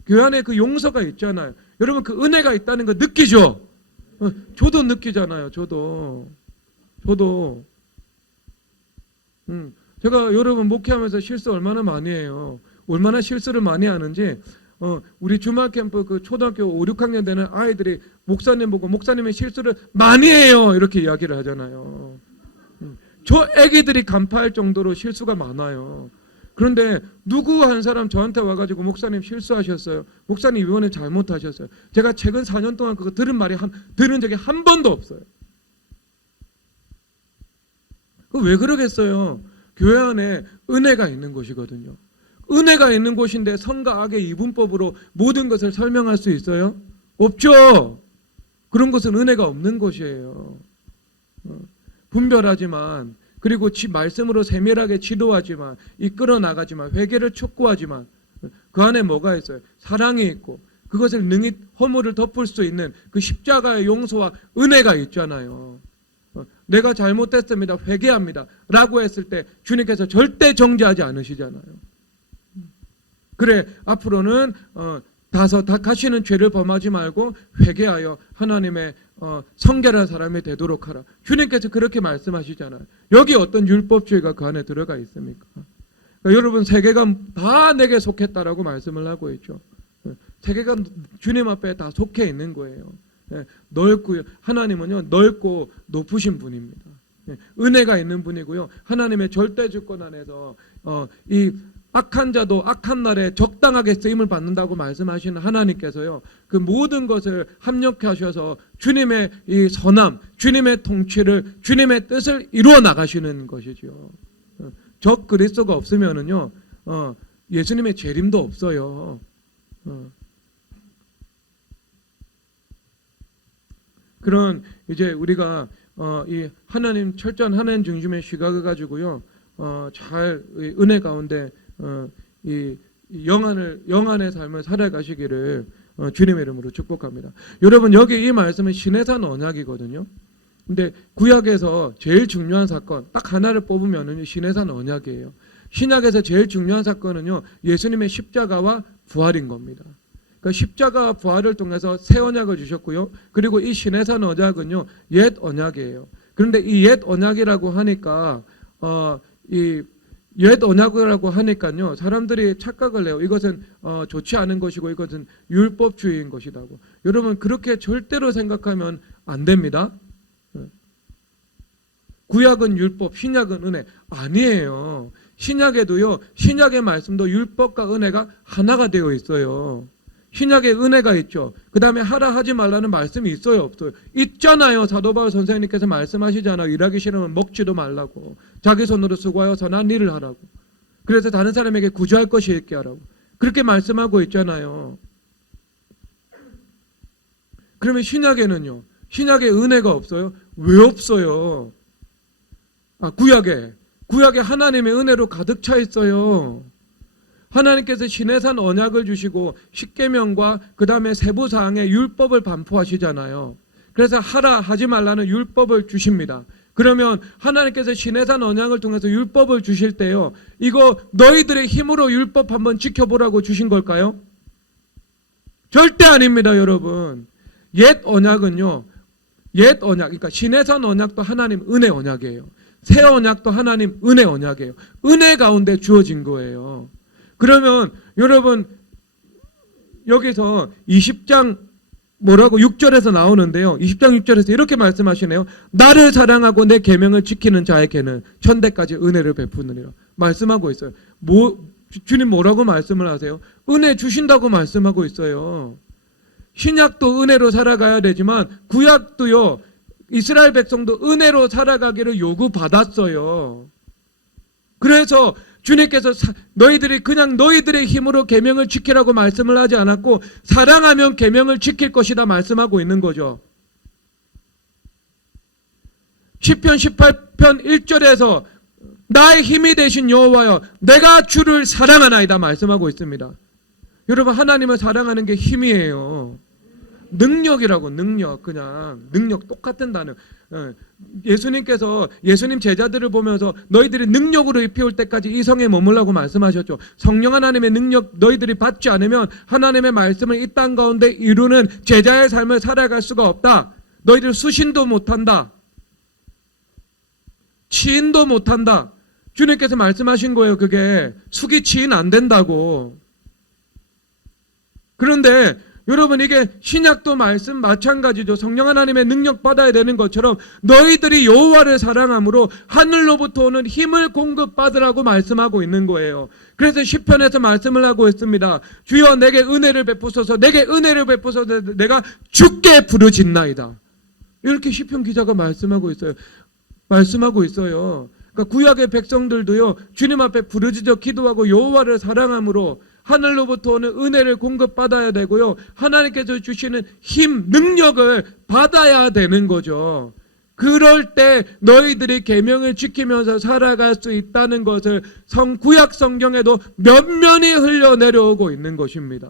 교회 안에 그 용서가 있잖아요. 여러분 그 은혜가 있다는 거 느끼죠? 저도 느끼잖아요. 저도 제가 여러분 목회하면서 실수 얼마나 많이 해요. 얼마나 실수를 많이 하는지 우리 주말 캠프 그 초등학교 5, 6학년 되는 아이들이 목사님 보고 목사님의 실수를 많이 해요 이렇게 이야기를 하잖아요. 저 애기들이 간파할 정도로 실수가 많아요. 그런데 누구 한 사람 저한테 와가지고 목사님 실수하셨어요. 목사님 이번에 잘못하셨어요. 제가 최근 4년 동안 그거 들은 적이 한 번도 없어요. 왜 그러겠어요? 교회 안에 은혜가 있는 곳이거든요. 은혜가 있는 곳인데 선과 악의 이분법으로 모든 것을 설명할 수 있어요? 없죠. 그런 것은 은혜가 없는 곳이에요. 분별하지만 그리고 말씀으로 세밀하게 지도하지만 이끌어 나가지만 회개를 촉구하지만 그 안에 뭐가 있어요? 사랑이 있고 그것을 능히 허물을 덮을 수 있는 그 십자가의 용서와 은혜가 있잖아요. 내가 잘못했습니다. 회개합니다. 라고 했을 때 주님께서 절대 정죄하지 않으시잖아요. 그래 앞으로는 가시는 죄를 범하지 말고 회개하여 하나님의 성결한 사람이 되도록 하라. 주님께서 그렇게 말씀하시잖아요. 여기 어떤 율법주의가 그 안에 들어가 있습니까? 그러니까 여러분 세계가 다 내게 속했다라고 말씀을 하고 있죠. 세계가 주님 앞에 다 속해 있는 거예요. 넓고요. 하나님은요 넓고 높으신 분입니다. 은혜가 있는 분이고요. 하나님의 절대 주권 안에서 이 악한 자도 악한 날에 적당하게 쓰임을 받는다고 말씀하시는 하나님께서요 그 모든 것을 합력하셔서 주님의 이 선함, 주님의 통치를, 주님의 뜻을 이루어 나가시는 것이죠. 적 그리스도가 없으면은요 예수님의 재림도 없어요. 그런 이제 우리가 이 하나님 철저한 하나님 중심의 시각을 가지고요 잘 은혜 가운데 이 영안의 삶을 살아가시기를 주님의 이름으로 축복합니다. 여러분 여기 이 말씀은 시내산 언약이거든요. 근데 구약에서 제일 중요한 사건 딱 하나를 뽑으면은 시내산 언약이에요. 신약에서 제일 중요한 사건은요 예수님의 십자가와 부활인 겁니다. 그러니까 십자가와 부활을 통해서 새 언약을 주셨고요. 그리고 이 시내산 언약은요 옛 언약이에요. 그런데 이 옛 언약이라고 하니까 이 옛 언약이라고 하니까요 사람들이 착각을 해요. 이것은 좋지 않은 것이고 이것은 율법주의인 것이라고. 여러분 그렇게 절대로 생각하면 안 됩니다. 구약은 율법, 신약은 은혜 아니에요. 신약에도요 신약의 말씀도 율법과 은혜가 하나가 되어 있어요. 신약에 은혜가 있죠. 그 다음에 하라 하지 말라는 말씀이 있어요 없어요? 있잖아요. 사도 바울 선생님께서 말씀하시잖아요. 일하기 싫으면 먹지도 말라고. 자기 손으로 수고하여 선한 일을 하라고. 그래서 다른 사람에게 구제할 것이 있게 하라고. 그렇게 말씀하고 있잖아요. 그러면 신약에는요. 신약에 은혜가 없어요? 왜 없어요? 구약에 하나님의 은혜로 가득 차 있어요. 하나님께서 시내산 언약을 주시고 십계명과 그 다음에 세부사항의 율법을 반포하시잖아요. 그래서 하라 하지 말라는 율법을 주십니다. 그러면 하나님께서 시내산 언약을 통해서 율법을 주실 때요 이거 너희들의 힘으로 율법 한번 지켜보라고 주신 걸까요? 절대 아닙니다. 여러분 옛 언약은요 옛 언약 그러니까 시내산 언약도 하나님 은혜 언약이에요. 새 언약도 하나님 은혜 언약이에요. 은혜 가운데 주어진 거예요. 그러면 여러분 여기서 20장 6절에서 나오는데요. 20장 6절에서 이렇게 말씀하시네요. 나를 사랑하고 내 계명을 지키는 자에게는 천대까지 은혜를 베푸느니라 말씀하고 있어요. 주님 뭐라고 말씀을 하세요? 은혜 주신다고 말씀하고 있어요. 신약도 은혜로 살아가야 되지만 구약도요 이스라엘 백성도 은혜로 살아가기를 요구받았어요. 그래서 주님께서 너희들이 그냥 너희들의 힘으로 계명을 지키라고 말씀을 하지 않았고 사랑하면 계명을 지킬 것이다 말씀하고 있는 거죠. 시편 18편 1절에서 나의 힘이 되신 여호와여 내가 주를 사랑하나이다 말씀하고 있습니다. 여러분 하나님을 사랑하는 게 힘이에요. 능력이라고 능력 똑같은 단어. 예수님께서 예수님 제자들을 보면서 너희들이 능력으로 입혀올 때까지 이 성에 머물라고 말씀하셨죠. 성령 하나님의 능력 너희들이 받지 않으면 하나님의 말씀을 이 땅 가운데 이루는 제자의 삶을 살아갈 수가 없다. 너희들 수신도 못한다. 치인도 못한다. 주님께서 말씀하신 거예요. 그게 숙이 치인 안 된다고. 그런데 여러분, 이게 신약도 말씀 마찬가지죠. 성령 하나님의 능력 받아야 되는 것처럼 너희들이 여호와를 사랑함으로 하늘로부터 오는 힘을 공급받으라고 말씀하고 있는 거예요. 그래서 시편에서 말씀을 하고 있습니다. 주여 내게 은혜를 베푸소서, 내게 은혜를 베푸소서, 내가 주께 부르짖나이다. 이렇게 시편 기자가 말씀하고 있어요. 그러니까 구약의 백성들도요, 주님 앞에 부르짖어 기도하고 여호와를 사랑함으로 하늘로부터 오는 은혜를 공급받아야 되고요, 하나님께서 주시는 힘, 능력을 받아야 되는 거죠. 그럴 때 너희들이 계명을 지키면서 살아갈 수 있다는 것을 구약 성경에도 면면이 흘러내려오고 있는 것입니다.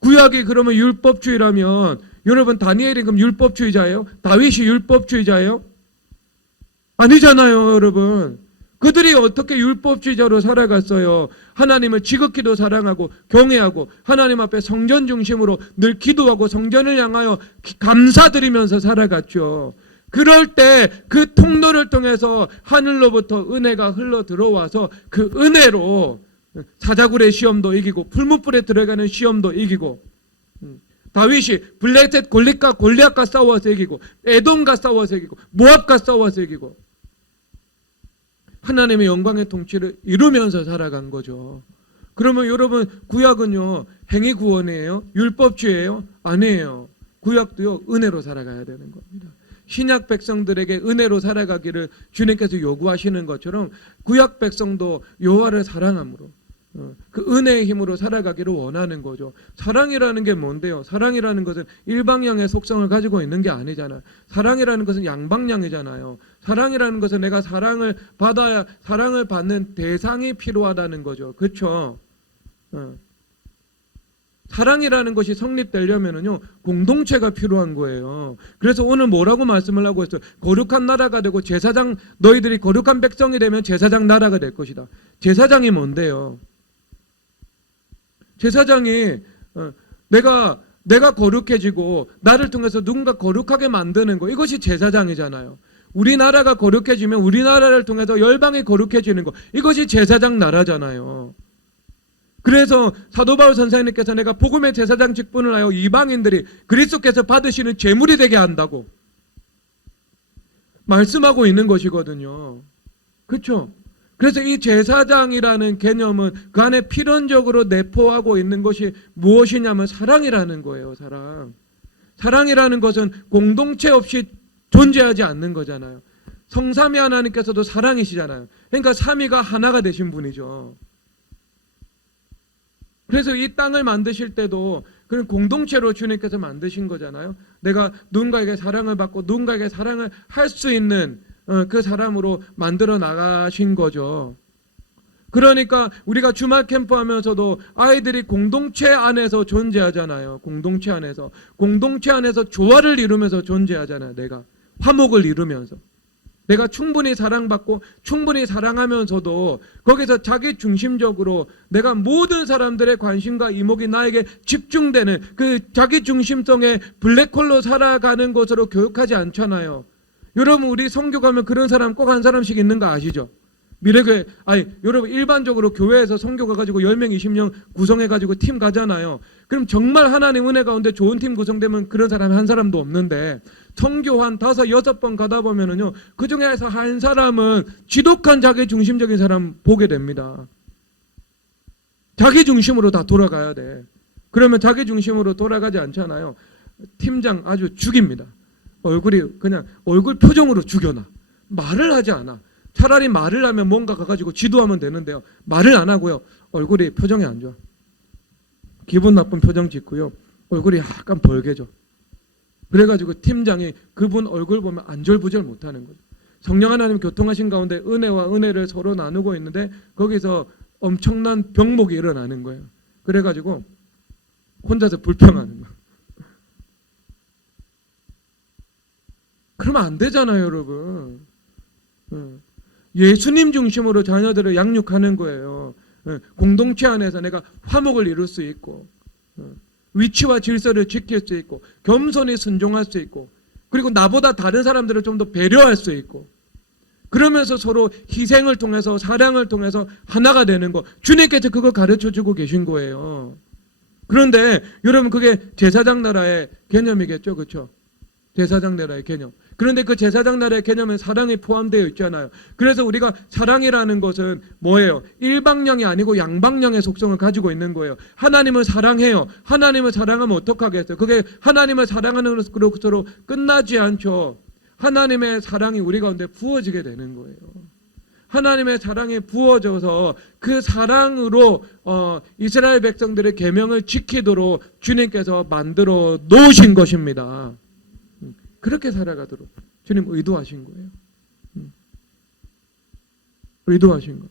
구약이 그러면 율법주의라면, 여러분 다니엘이 그럼 율법주의자예요? 다윗이 율법주의자예요? 아니잖아요, 여러분. 그들이 어떻게 율법주의자로 살아갔어요? 하나님을 지극히도 사랑하고 경외하고 하나님 앞에 성전 중심으로 늘 기도하고 성전을 향하여 감사드리면서 살아갔죠. 그럴 때 그 통로를 통해서 하늘로부터 은혜가 흘러 들어와서 그 은혜로 사자굴의 시험도 이기고 풀무불에 들어가는 시험도 이기고, 다윗이 블레셋 골리앗과 싸워서 이기고, 에돔과 싸워서 이기고, 모압과 싸워서 이기고, 하나님의 영광의 통치를 이루면서 살아간 거죠. 그러면 여러분, 구약은요 행위 구원이에요? 율법주의예요? 아니에요. 구약도요 은혜로 살아가야 되는 겁니다. 신약 백성들에게 은혜로 살아가기를 주님께서 요구하시는 것처럼 구약 백성도 여호와를 사랑함으로 그 은혜의 힘으로 살아가기를 원하는 거죠. 사랑이라는 게 뭔데요? 사랑이라는 것은 일방향의 속성을 가지고 있는 게 아니잖아요. 사랑이라는 것은 양방향이잖아요. 사랑이라는 것은 내가 사랑을 받아야, 사랑을 받는 대상이 필요하다는 거죠. 그렇죠? 사랑이라는 것이 성립되려면은요 공동체가 필요한 거예요. 그래서 오늘 뭐라고 말씀을 하고 있어요? 거룩한 나라가 되고 제사장, 너희들이 거룩한 백성이 되면 제사장 나라가 될 것이다. 제사장이 뭔데요? 제사장이 내가 거룩해지고 나를 통해서 누군가 거룩하게 만드는 거, 이것이 제사장이잖아요. 우리나라가 거룩해지면 우리나라를 통해서 열방이 거룩해지는 거, 이것이 제사장 나라잖아요. 그래서 사도 바울 선생님께서 내가 복음의 제사장 직분을 하여 이방인들이 그리스도께서 받으시는 제물이 되게 한다고 말씀하고 있는 것이거든요. 그렇죠? 그래서 이 제사장이라는 개념은 그 안에 필연적으로 내포하고 있는 것이 무엇이냐면 사랑이라는 거예요. 사랑이라는 것은 공동체 없이 존재하지 않는 거잖아요. 성삼위 하나님께서도 사랑이시잖아요. 그러니까 삼위가 하나가 되신 분이죠. 그래서 이 땅을 만드실 때도 그런 공동체로 주님께서 만드신 거잖아요. 내가 누군가에게 사랑을 받고 누군가에게 사랑을 할 수 있는 그 사람으로 만들어 나가신 거죠. 그러니까 우리가 주말 캠프 하면서도 아이들이 공동체 안에서 존재하잖아요. 공동체 안에서 조화를 이루면서 존재하잖아요. 내가 화목을 이루면서 내가 충분히 사랑받고 충분히 사랑하면서도 거기서 자기 중심적으로 내가 모든 사람들의 관심과 이목이 나에게 집중되는 그 자기 중심성의 블랙홀로 살아가는 것으로 교육하지 않잖아요. 여러분, 우리 선교 가면 그런 사람 꼭 한 사람씩 있는 거 아시죠? 미래교회, 여러분 일반적으로 교회에서 선교 가가지고 10명, 20명 구성해가지고 팀 가잖아요. 그럼 정말 하나님 은혜 가운데 좋은 팀 구성되면 그런 사람 한 사람도 없는데, 선교 한 5, 6번 가다 보면은요, 그 중에서 한 사람은 지독한 자기 중심적인 사람 보게 됩니다. 자기 중심으로 다 돌아가야 돼. 그러면 자기 중심으로 돌아가지 않잖아요. 팀장 아주 죽입니다. 얼굴이 그냥 얼굴 표정으로 죽여놔. 말을 하지 않아. 차라리 말을 하면 뭔가 가가지고 지도하면 되는데요. 말을 안 하고요. 얼굴이 표정이 안 좋아. 기분 나쁜 표정 짓고요. 얼굴이 약간 벌개져. 그래가지고 팀장이 그분 얼굴 보면 안절부절 못하는 거죠. 성령 하나님 교통하신 가운데 은혜와 은혜를 서로 나누고 있는데 거기서 엄청난 병목이 일어나는 거예요. 그래가지고 혼자서 불평하는 거예요. 그러면 안 되잖아요, 여러분. 예수님 중심으로 자녀들을 양육하는 거예요. 공동체 안에서 내가 화목을 이룰 수 있고, 위치와 질서를 지킬 수 있고, 겸손히 순종할 수 있고, 그리고 나보다 다른 사람들을 좀 더 배려할 수 있고, 그러면서 서로 희생을 통해서 사랑을 통해서 하나가 되는 거. 주님께서 그거 가르쳐주고 계신 거예요. 그런데 여러분 그게 제사장 나라의 개념이겠죠. 그렇죠? 제사장 나라의 개념. 그런데 그 제사장 나라의 개념에 사랑이 포함되어 있잖아요. 그래서 우리가 사랑이라는 것은 뭐예요? 일방령이 아니고 양방령의 속성을 가지고 있는 거예요. 하나님을 사랑해요. 하나님을 사랑하면 어떡하겠어요? 그게 하나님을 사랑하는 것으로 끝나지 않죠. 하나님의 사랑이 우리 가운데 부어지게 되는 거예요. 하나님의 사랑이 부어져서 그 사랑으로 이스라엘 백성들의 계명을 지키도록 주님께서 만들어 놓으신 것입니다. 그렇게 살아가도록 주님 의도하신 거예요. 의도하신 거.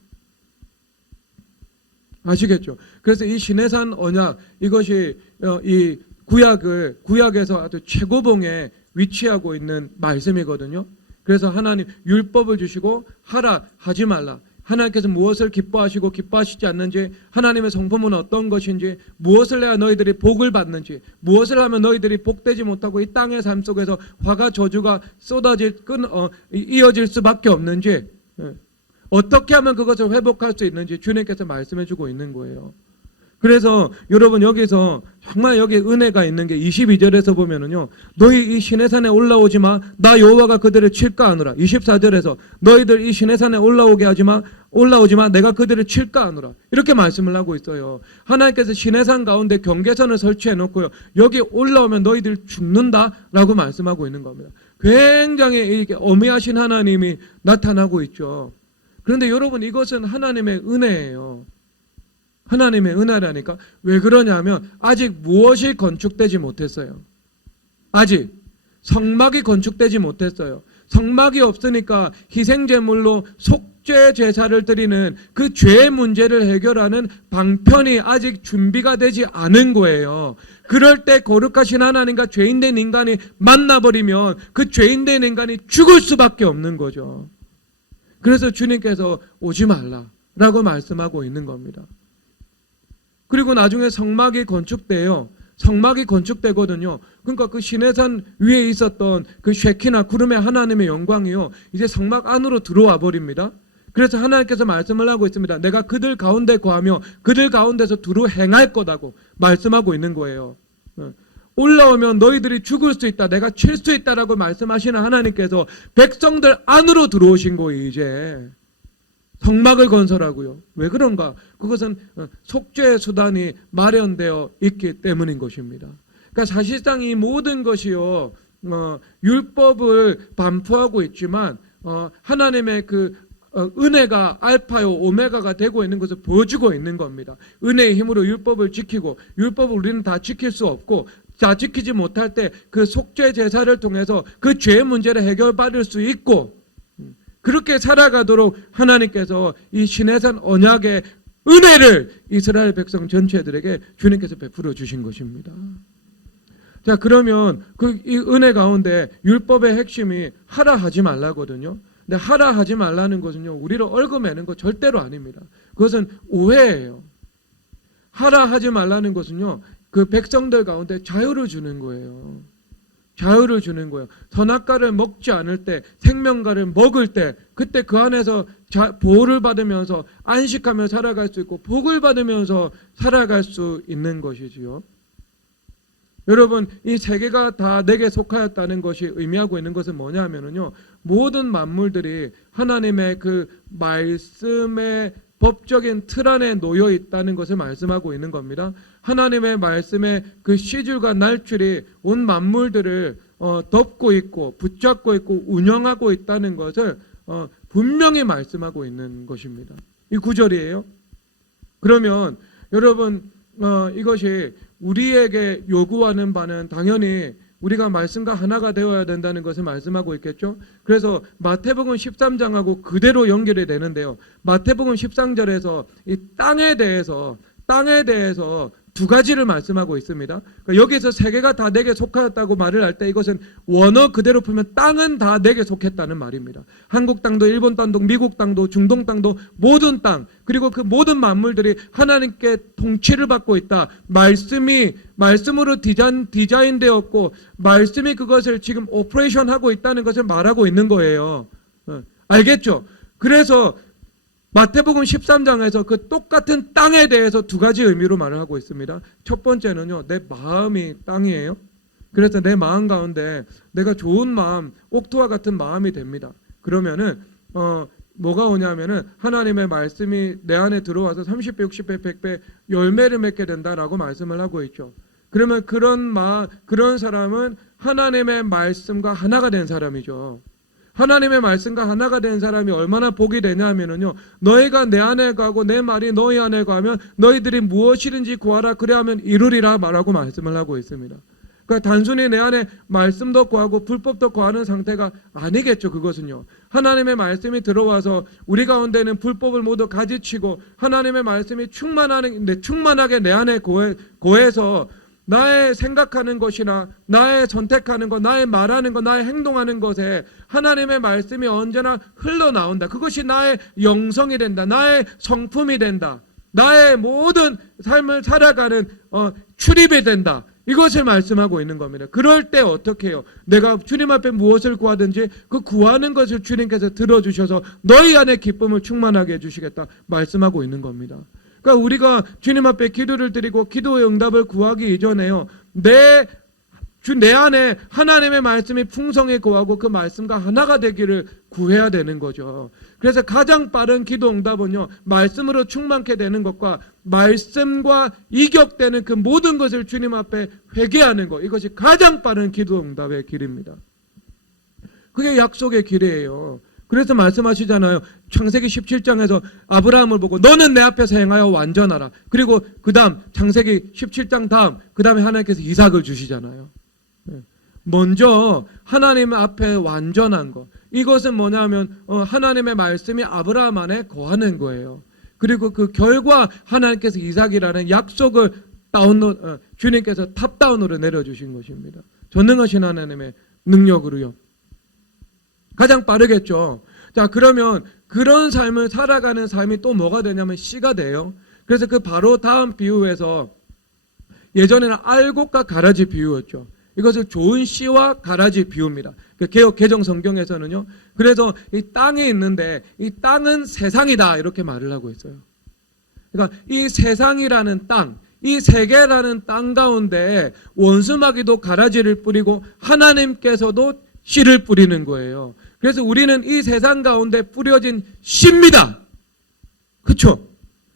아시겠죠? 그래서 이 시내산 언약, 이것이 이 구약에서 아주 최고봉에 위치하고 있는 말씀이거든요. 그래서 하나님 율법을 주시고 하라 하지 말라. 하나님께서 무엇을 기뻐하시고 기뻐하시지 않는지, 하나님의 성품은 어떤 것인지, 무엇을 해야 너희들이 복을 받는지, 무엇을 하면 너희들이 복되지 못하고 이 땅의 삶 속에서 화가 저주가 이어질 수밖에 없는지, 어떻게 하면 그것을 회복할 수 있는지 주님께서 말씀해 주고 있는 거예요. 그래서 여러분 여기서 정말 여기 은혜가 있는 게 22절에서 보면은요, 너희 이 시내산에 올라오지 마, 나 여호와가 그들을 칠까 하노라. 24절에서 너희들 이 시내산에 올라오지 마, 내가 그들을 칠까 하노라. 이렇게 말씀을 하고 있어요. 하나님께서 시내산 가운데 경계선을 설치해 놓고요, 여기 올라오면 너희들 죽는다라고 말씀하고 있는 겁니다. 굉장히 이렇게 어미하신 하나님이 나타나고 있죠. 그런데 여러분 이것은 하나님의 은혜예요. 하나님의 은혜라니까. 왜 그러냐면 아직 무엇이 건축되지 못했어요. 아직 성막이 건축되지 못했어요. 성막이 없으니까 희생제물로 속죄 제사를 드리는 그 죄의 문제를 해결하는 방편이 아직 준비가 되지 않은 거예요. 그럴 때 거룩하신 하나님과 죄인된 인간이 만나버리면 그 죄인된 인간이 죽을 수밖에 없는 거죠. 그래서 주님께서 오지 말라라고 말씀하고 있는 겁니다. 그리고 나중에 성막이 건축돼요. 성막이 건축되거든요. 그러니까 그 시내산 위에 있었던 그 쉐키나 구름의 하나님의 영광이요, 이제 성막 안으로 들어와 버립니다. 그래서 하나님께서 말씀을 하고 있습니다. 내가 그들 가운데 거하며 그들 가운데서 두루 행할 거다고 말씀하고 있는 거예요. 올라오면 너희들이 죽을 수 있다, 내가 칠 수 있다라고 말씀하시는 하나님께서 백성들 안으로 들어오신 거예요. 이제 성막을 건설하고요. 왜 그런가? 그것은 속죄의 수단이 마련되어 있기 때문인 것입니다. 그러니까 사실상 이 모든 것이요, 율법을 반포하고 있지만 하나님의 그 은혜가 알파요 오메가가 되고 있는 것을 보여주고 있는 겁니다. 은혜의 힘으로 율법을 지키고, 율법을 우리는 다 지킬 수 없고, 다 지키지 못할 때 그 속죄 제사를 통해서 그 죄의 문제를 해결받을 수 있고, 그렇게 살아가도록 하나님께서 이 시내산 언약의 은혜를 이스라엘 백성 전체들에게 주님께서 베풀어 주신 것입니다. 자, 그러면 이 은혜 가운데 율법의 핵심이 하라 하지 말라거든요. 근데 하라 하지 말라는 것은요, 우리를 얽어매는 거 절대로 아닙니다. 그것은 오해예요. 하라 하지 말라는 것은요, 그 백성들 가운데 자유를 주는 거예요. 자유를 주는 거예요. 선악과를 먹지 않을 때, 생명과를 먹을 때, 그때 그 안에서 보호를 받으면서 안식하며 살아갈 수 있고 복을 받으면서 살아갈 수 있는 것이지요. 여러분, 이 세계가 다 내게 속하였다는 것이 의미하고 있는 것은 뭐냐면요, 모든 만물들이 하나님의 그 말씀의 법적인 틀 안에 놓여 있다는 것을 말씀하고 있는 겁니다. 하나님의 말씀의 그 시줄과 날줄이 온 만물들을 덮고 있고 붙잡고 있고 운영하고 있다는 것을 분명히 말씀하고 있는 것입니다. 이 구절이에요. 그러면 여러분 이것이 우리에게 요구하는 바는 당연히 우리가 말씀과 하나가 되어야 된다는 것을 말씀하고 있겠죠. 그래서 마태복음 13장하고 그대로 연결이 되는데요. 마태복음 13절에서 이 땅에 대해서 두 가지를 말씀하고 있습니다. 그러니까 여기서 세계가 다 내게 속하였다고 말을 할 때 이것은 원어 그대로 풀면 땅은 다 내게 속했다는 말입니다. 한국 땅도 일본 땅도 미국 땅도 중동 땅도 모든 땅, 그리고 그 모든 만물들이 하나님께 통치를 받고 있다. 말씀으로 디자인되었고 말씀이 그것을 지금 오퍼레이션 하고 있다는 것을 말하고 있는 거예요. 알겠죠? 그래서 마태복음 13장에서 그 똑같은 땅에 대해서 두 가지 의미로 말을 하고 있습니다. 첫 번째는요, 내 마음이 땅이에요. 그래서 내 마음 가운데 내가 좋은 마음, 옥토와 같은 마음이 됩니다. 그러면은 뭐가 오냐면은 하나님의 말씀이 내 안에 들어와서 30배, 60배, 100배 열매를 맺게 된다라고 말씀을 하고 있죠. 그러면 그런 사람은 하나님의 말씀과 하나가 된 사람이죠. 하나님의 말씀과 하나가 된 사람이 얼마나 복이 되냐면요, 너희가 내 안에 가고 내 말이 너희 안에 가면 너희들이 무엇이든지 구하라 그래야면 이루리라 말하고 말씀을 하고 있습니다. 그러니까 단순히 내 안에 말씀도 구하고 불법도 구하는 상태가 아니겠죠. 그것은요, 하나님의 말씀이 들어와서 우리 가운데는 불법을 모두 가지치고 하나님의 말씀이 충만하게 내 안에 고해서 나의 생각하는 것이나 나의 선택하는 것, 나의 말하는 것, 나의 행동하는 것에 하나님의 말씀이 언제나 흘러나온다. 그것이 나의 영성이 된다. 나의 성품이 된다. 나의 모든 삶을 살아가는 출입이 된다. 이것을 말씀하고 있는 겁니다. 그럴 때 어떻게 해요? 내가 주님 앞에 무엇을 구하든지 그 구하는 것을 주님께서 들어주셔서 너희 안에 기쁨을 충만하게 해주시겠다 말씀하고 있는 겁니다. 그러니까 우리가 주님 앞에 기도를 드리고 기도의 응답을 구하기 이전에요, 내 안에 하나님의 말씀이 풍성히 구하고 그 말씀과 하나가 되기를 구해야 되는 거죠. 그래서 가장 빠른 기도 응답은요, 말씀으로 충만케 되는 것과 말씀과 이격되는 그 모든 것을 주님 앞에 회개하는 것, 이것이 가장 빠른 기도 응답의 길입니다. 그게 약속의 길이에요. 그래서 말씀하시잖아요. 창세기 17장에서 아브라함을 보고 너는 내 앞에서 행하여 완전하라. 그리고 그 다음 창세기 17장 다음 그 다음에 하나님께서 이삭을 주시잖아요. 먼저 하나님 앞에 완전한 것, 이것은 뭐냐면 하나님의 말씀이 아브라함 안에 거하는 거예요. 그리고 그 결과 하나님께서 이삭이라는 약속을 주님께서 탑다운으로 내려주신 것입니다. 전능하신 하나님의 능력으로요. 가장 빠르겠죠. 자, 그러면 그런 삶을 살아가는 삶이 또 뭐가 되냐면 씨가 돼요. 그래서 그 바로 다음 비유에서 예전에는 알곡과 가라지 비유였죠. 이것을 좋은 씨와 가라지 비유입니다. 개역 개정 성경에서는요. 그래서 이 땅에 있는데 이 땅은 세상이다 이렇게 말을 하고 있어요. 그러니까 이 세상이라는 땅, 이 세계라는 땅 가운데 원수마귀도 가라지를 뿌리고 하나님께서도 씨를 뿌리는 거예요. 그래서 우리는 이 세상 가운데 뿌려진 씨입니다. 그렇죠?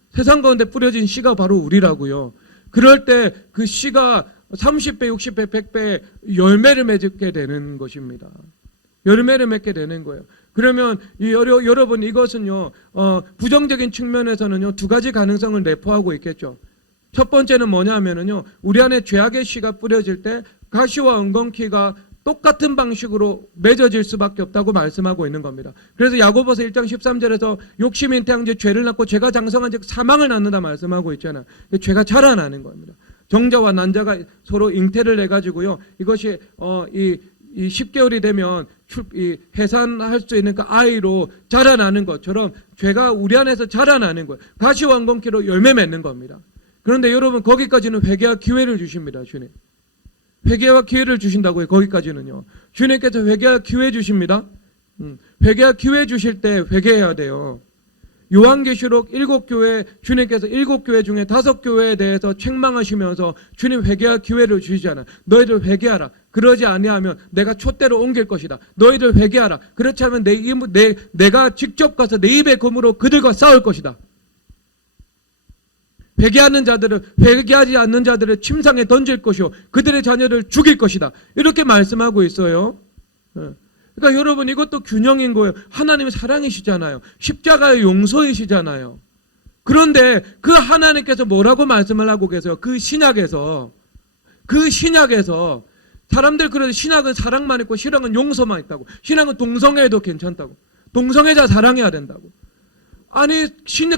세상 가운데 뿌려진 씨가 바로 우리라고요. 그럴 때 그 씨가 30배, 60배, 100배 열매를 맺게 되는 것입니다. 열매를 맺게 되는 거예요. 그러면 여러분 이것은요, 부정적인 측면에서는요, 두 가지 가능성을 내포하고 있겠죠. 첫 번째는 뭐냐면은요, 우리 안에 죄악의 씨가 뿌려질 때 가시와 엉겅퀴가 똑같은 방식으로 맺어질 수밖에 없다고 말씀하고 있는 겁니다. 그래서 야고보서 1장 13절에서 욕심이 잉태한 즉 죄를 낳고 죄가 장성한 즉 사망을 낳는다 말씀하고 있잖아요. 죄가 자라나는 겁니다. 정자와 난자가 서로 잉태를 해가지고요, 이것이 이 10개월이 되면 해산할 수 있는 그 아이로 자라나는 것처럼 죄가 우리 안에서 자라나는 거예요. 가시와 엉겅퀴로 열매 맺는 겁니다. 그런데 여러분 거기까지는 회개할 기회를 주십니다. 주님. 회개와 기회를 주신다고요. 거기까지는요. 주님께서 회개할 기회 주십니다. 회개할 기회 주실 때 회개해야 돼요. 요한계시록 7교회, 주님께서 7교회 중에 5교회에 대해서 책망하시면서 주님 회개할 기회를 주시잖아요. 너희들 회개하라. 그러지 아니하면 내가 촛대로 옮길 것이다. 너희들 회개하라. 그렇지 않으면 내가 직접 가서 내 입의 검으로 그들과 싸울 것이다. 회개하지 않는 자들을 침상에 던질 것이요 그들의 자녀를 죽일 것이다. 이렇게 말씀하고 있어요. 그러니까 여러분 이것도 균형인 거예요. 하나님의 사랑이시잖아요. 십자가의 용서이시잖아요. 그런데 그 하나님께서 뭐라고 말씀을 하고 계세요? 그 신약에서 사람들 그래도 신약은 사랑만 있고 신약은 용서만 있다고. 신약은 동성애도 괜찮다고. 동성애자 사랑해야 된다고. 아니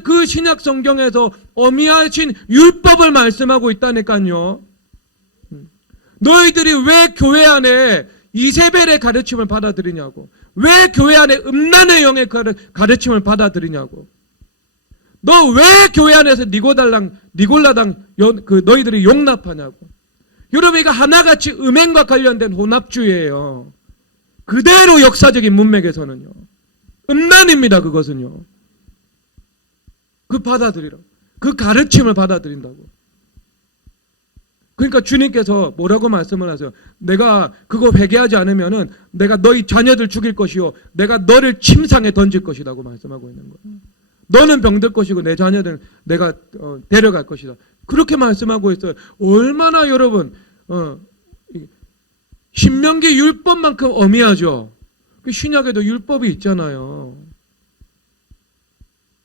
그 신약 성경에서 어미하신 율법을 말씀하고 있다니까요. 너희들이 왜 교회 안에 이세벨의 가르침을 받아들이냐고. 왜 교회 안에 음란의 영의 가르침을 받아들이냐고. 너 왜 교회 안에서 니골라당 너희들이 용납하냐고. 여러분 이거 하나같이 음행과 관련된 혼합주의예요. 그대로 역사적인 문맥에서는요. 음란입니다. 그것은요. 그 받아들이라. 그 가르침을 받아들인다고. 그러니까 주님께서 뭐라고 말씀을 하세요? 내가 그거 회개하지 않으면은 내가 너희 자녀들 죽일 것이요, 내가 너를 침상에 던질 것이라고 말씀하고 있는 거예요. 너는 병들 것이고 내 자녀들은 내가 데려갈 것이다. 그렇게 말씀하고 있어요. 얼마나 여러분 신명기 율법만큼 엄미하죠. 신약에도 율법이 있잖아요.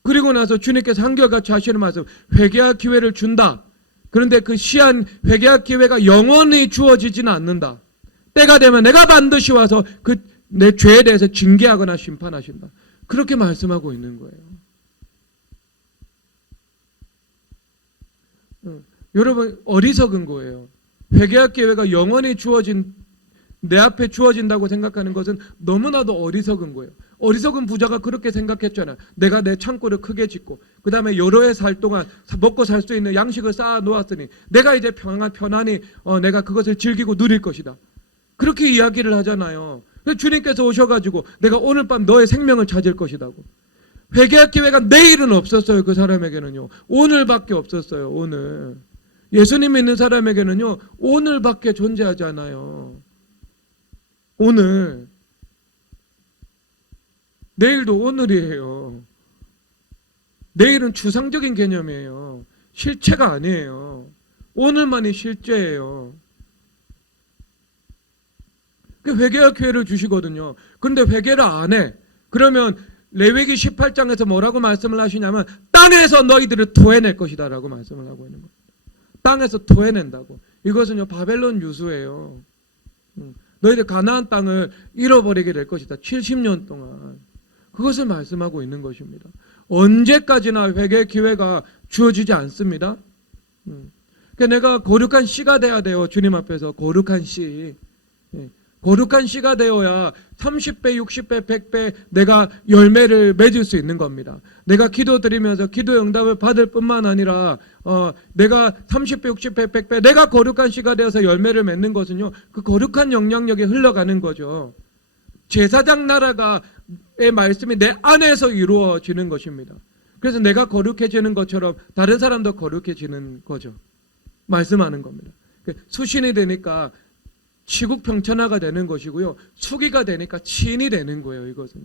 그리고 나서 주님께서 한결같이 하시는 말씀, 회개할 기회를 준다. 그런데 그 시한 회개할 기회가 영원히 주어지지는 않는다. 때가 되면 내가 반드시 와서 그 내 죄에 대해서 징계하거나 심판하신다. 그렇게 말씀하고 있는 거예요. 여러분 어리석은 거예요. 회개할 기회가 영원히 주어진 내 앞에 주어진다고 생각하는 것은 너무나도 어리석은 거예요. 어리석은 부자가 그렇게 생각했잖아요. 내가 내 창고를 크게 짓고 그 다음에 여러 해 살 동안 먹고 살 수 있는 양식을 쌓아 놓았으니 내가 이제 편안히 내가 그것을 즐기고 누릴 것이다. 그렇게 이야기를 하잖아요. 주님께서 오셔가지고 내가 오늘 밤 너의 생명을 찾을 것이라고. 회개할 기회가 내일은 없었어요. 그 사람에게는요. 오늘밖에 없었어요. 오늘. 예수님 믿는 사람에게는요. 오늘밖에 존재하지 않아요. 오늘. 내일도 오늘이에요. 내일은 추상적인 개념이에요. 실체가 아니에요. 오늘만이 실제예요. 회개할 기회를 주시거든요. 그런데 회개를 안 해. 그러면 레위기 18장에서 뭐라고 말씀을 하시냐면 땅에서 너희들을 토해낼 것이다 라고 말씀을 하고 있는 거예요. 땅에서 토해낸다고. 이것은요 바벨론 유수예요. 너희들 가나안 땅을 잃어버리게 될 것이다. 70년 동안. 그것을 말씀하고 있는 것입니다. 언제까지나 회개의 기회가 주어지지 않습니다. 그러니까 내가 거룩한 씨가 돼야 돼요. 주님 앞에서 거룩한 씨. 거룩한 씨가 되어야 30배, 60배, 100배 내가 열매를 맺을 수 있는 겁니다. 내가 기도드리면서 기도 응답을 받을 뿐만 아니라 내가 30배, 60배, 100배 내가 거룩한 씨가 되어서 열매를 맺는 것은요. 그 거룩한 영향력이 흘러가는 거죠. 제사장 나라가의 말씀이 내 안에서 이루어지는 것입니다. 그래서 내가 거룩해지는 것처럼 다른 사람도 거룩해지는 거죠. 말씀하는 겁니다. 수신이 되니까 치국 평천하가 되는 것이고요. 수기가 되니까 치인이 되는 거예요. 이것은요.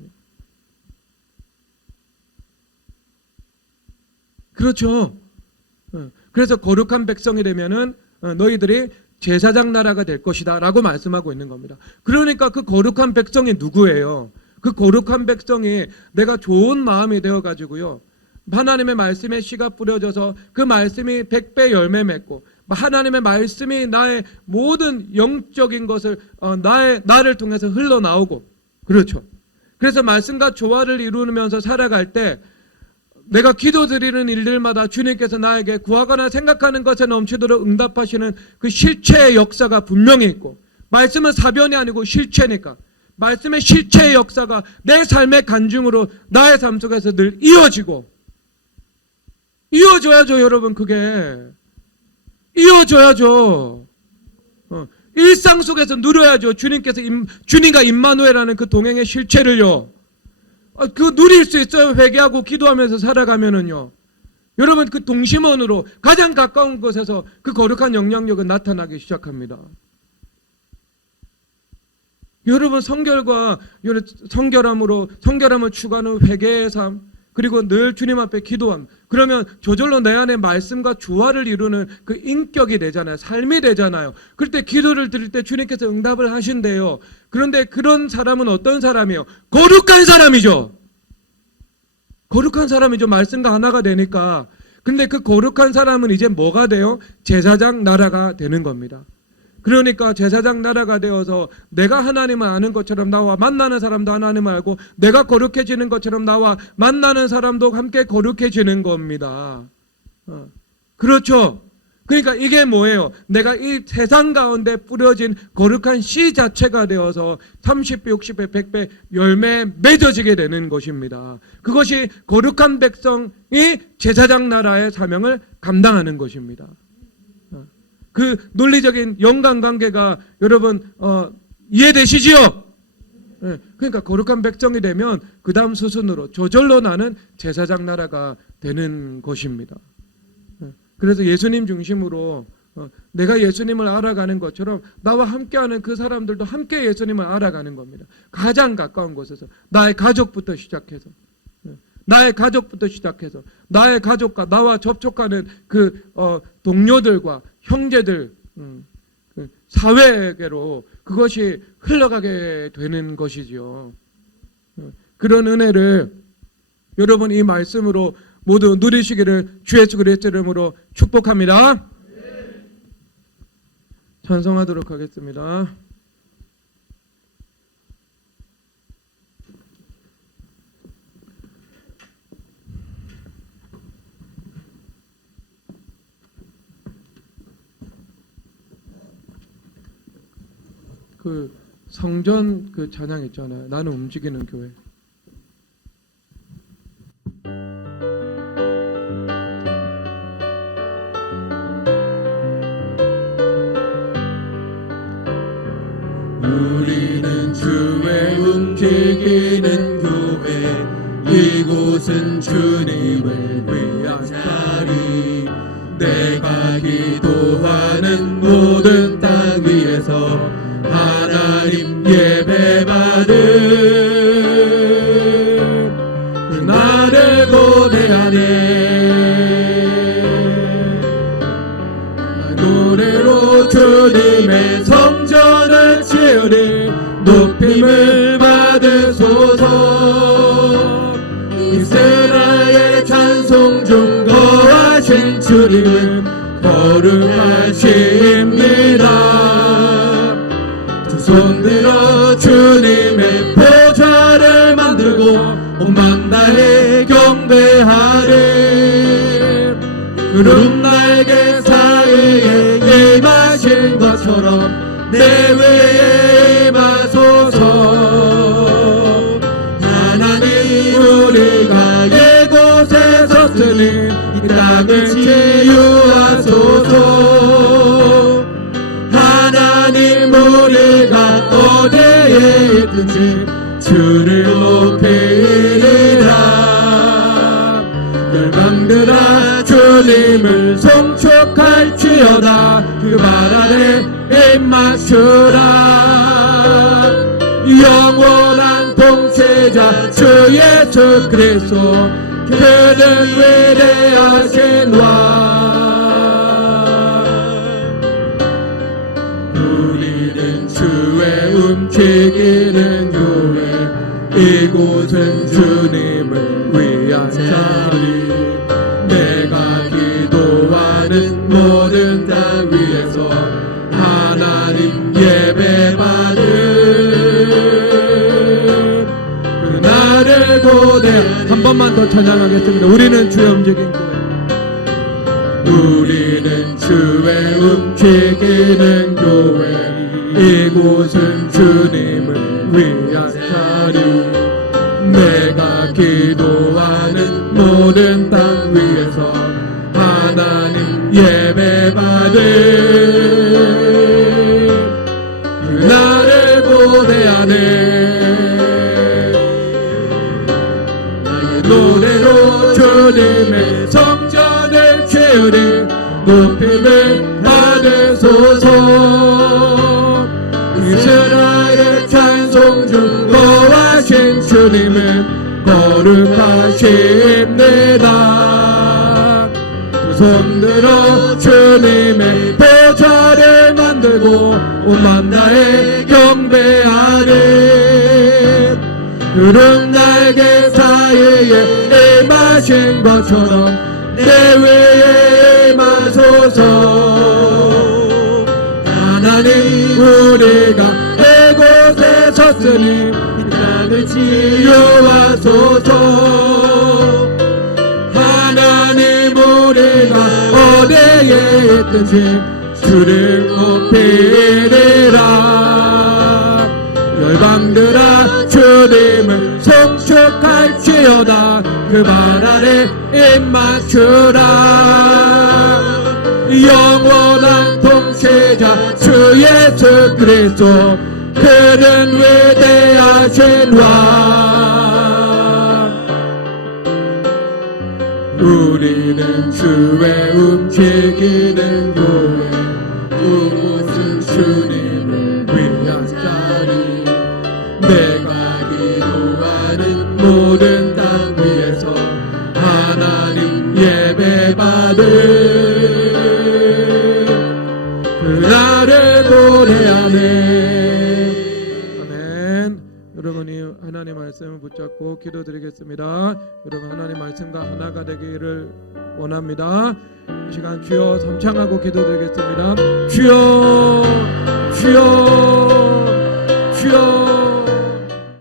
그렇죠. 그래서 거룩한 백성이 되면은 너희들이 제사장 나라가 될 것이다 라고 말씀하고 있는 겁니다. 그러니까 그 거룩한 백성이 누구예요? 그 거룩한 백성이 내가 좋은 마음이 되어가지고요. 하나님의 말씀에 씨가 뿌려져서 그 말씀이 100배 열매 맺고 하나님의 말씀이 나의 모든 영적인 것을 나를 통해서 흘러나오고 그렇죠. 그래서 말씀과 조화를 이루면서 살아갈 때 내가 기도드리는 일들마다 주님께서 나에게 구하거나 생각하는 것에 넘치도록 응답하시는 그 실체의 역사가 분명히 있고 말씀은 사변이 아니고 실체니까 말씀의 실체의 역사가 내 삶의 간증으로 나의 삶 속에서 늘 이어져야죠 여러분. 그게 이어져야죠. 일상 속에서 누려야죠. 주님과 임마누엘이라는 그 동행의 실체를요. 그 누릴 수 있어요. 회개하고 기도하면서 살아가면은요. 여러분 그 동심원으로 가장 가까운 곳에서 그 거룩한 영향력은 나타나기 시작합니다. 여러분 성결함을 추구하는 회개의 삶, 그리고 늘 주님 앞에 기도함. 그러면 저절로 내 안에 말씀과 조화를 이루는 그 인격이 되잖아요. 삶이 되잖아요. 그럴 때 기도를 드릴 때 주님께서 응답을 하신대요. 그런데 그런 사람은 어떤 사람이에요? 거룩한 사람이죠. 거룩한 사람이죠. 말씀과 하나가 되니까. 근데 그 거룩한 사람은 이제 뭐가 돼요? 제사장 나라가 되는 겁니다. 그러니까 제사장 나라가 되어서 내가 하나님을 아는 것처럼 나와 만나는 사람도 하나님을 알고 내가 거룩해지는 것처럼 나와 만나는 사람도 함께 거룩해지는 겁니다. 그렇죠? 그러니까 이게 뭐예요? 내가 이 세상 가운데 뿌려진 거룩한 씨 자체가 되어서 30배, 60배, 100배 열매 맺어지게 되는 것입니다. 그것이 거룩한 백성이 제사장 나라의 사명을 감당하는 것입니다. 그 논리적인 연관관계가 여러분 이해되시지요? 예, 그러니까 거룩한 백성이 되면 그 다음 수순으로 저절로 나는 제사장 나라가 되는 것입니다. 예, 그래서 예수님 중심으로 내가 예수님을 알아가는 것처럼 나와 함께하는 그 사람들도 함께 예수님을 알아가는 겁니다. 가장 가까운 곳에서 나의 가족부터 시작해서 나의 가족과 나와 접촉하는 그 동료들과 형제들, 그 사회계로 그것이 흘러가게 되는 것이지요. 그런 은혜를 여러분 이 말씀으로 모두 누리시기를 주 예수 그리스도 이름으로 축복합니다. 찬송하도록 하겠습니다. 그 성전 그 찬양 있잖아요. 나는 움직이는 교회. 우리는 주의 움직이는 교회, 이곳은 주님을 위한 자리. 내가 기도하는 모든 땅 위에서 하나님 예배받은 그날을 고대하네. 노래로 주님의 성전을 지으리. 높임을 받으소서. 이스라엘 찬송 중 거하신 주님은 거룩하십니다. 두 손 들어 주님의 보좌를 만들고 온맘 다해 경배하리. 구름 날개 사이에 임하신 것처럼 내외에 임하소서. 하나님 우리가 이곳에 섰으니 이 땅을 치유하소서. 하나님 우리가 어디에 있든지 주를 높이리라. 열방들아 주님을 송축할지어다. 그 말 아래 입맞추라. 영원한 통치자 주 예수 그리스도 그는 위대하신 왕. 우리는 주의 움직이는 교회, 이곳은 주님을 위한 자리. 내가 기도하는 모든 땅 위에서 하나님 예배받은 그날을 고대. 한 번만 더 찬양하겠습니다. 우리는 주의 움직인 교회. 우리는 주의 움직이는 교회, 이곳은 주님을 위한 자리. 내가 기도하는 모든 땅 위에서 하나님 예배받은 그날을 고대하네. 나의 노래로 주님의 성전을 채우리. 높임을 받으소서. 이스라엘의 찬송 중 거하신 주님은 거룩하십니다. 두 손 들어 주님의 보좌를 만들고 온맘 다해 경배하리. 구름 날개 사이에 임하신 것처럼 내 위에 임하소서. 하나님 우리가 이곳에 섰으니 이 땅을 치유하소서. 하나님 우리가 어디에 있든지 주를 높이리라. 열방들아 주님을 송축할지어다. 그 말 아래 입맞추라. 영원한 통치자 주 예수 그리스도 그는 위대하신 왕. 우리는 주의 움직이는 교회, 그곳은 주님을 위한 자리. 내가 기도하는 모든 땅 위에서 하나님 예배받을 그날을 노래하네. 아멘. 여러분이 하나님 말씀을 붙잡고 기도드리겠습니다. 여러분 하나님 말씀과 하나가 되기를 원합니다. 이 시간 주여 삼창하고 기도드리겠습니다. 주여 주여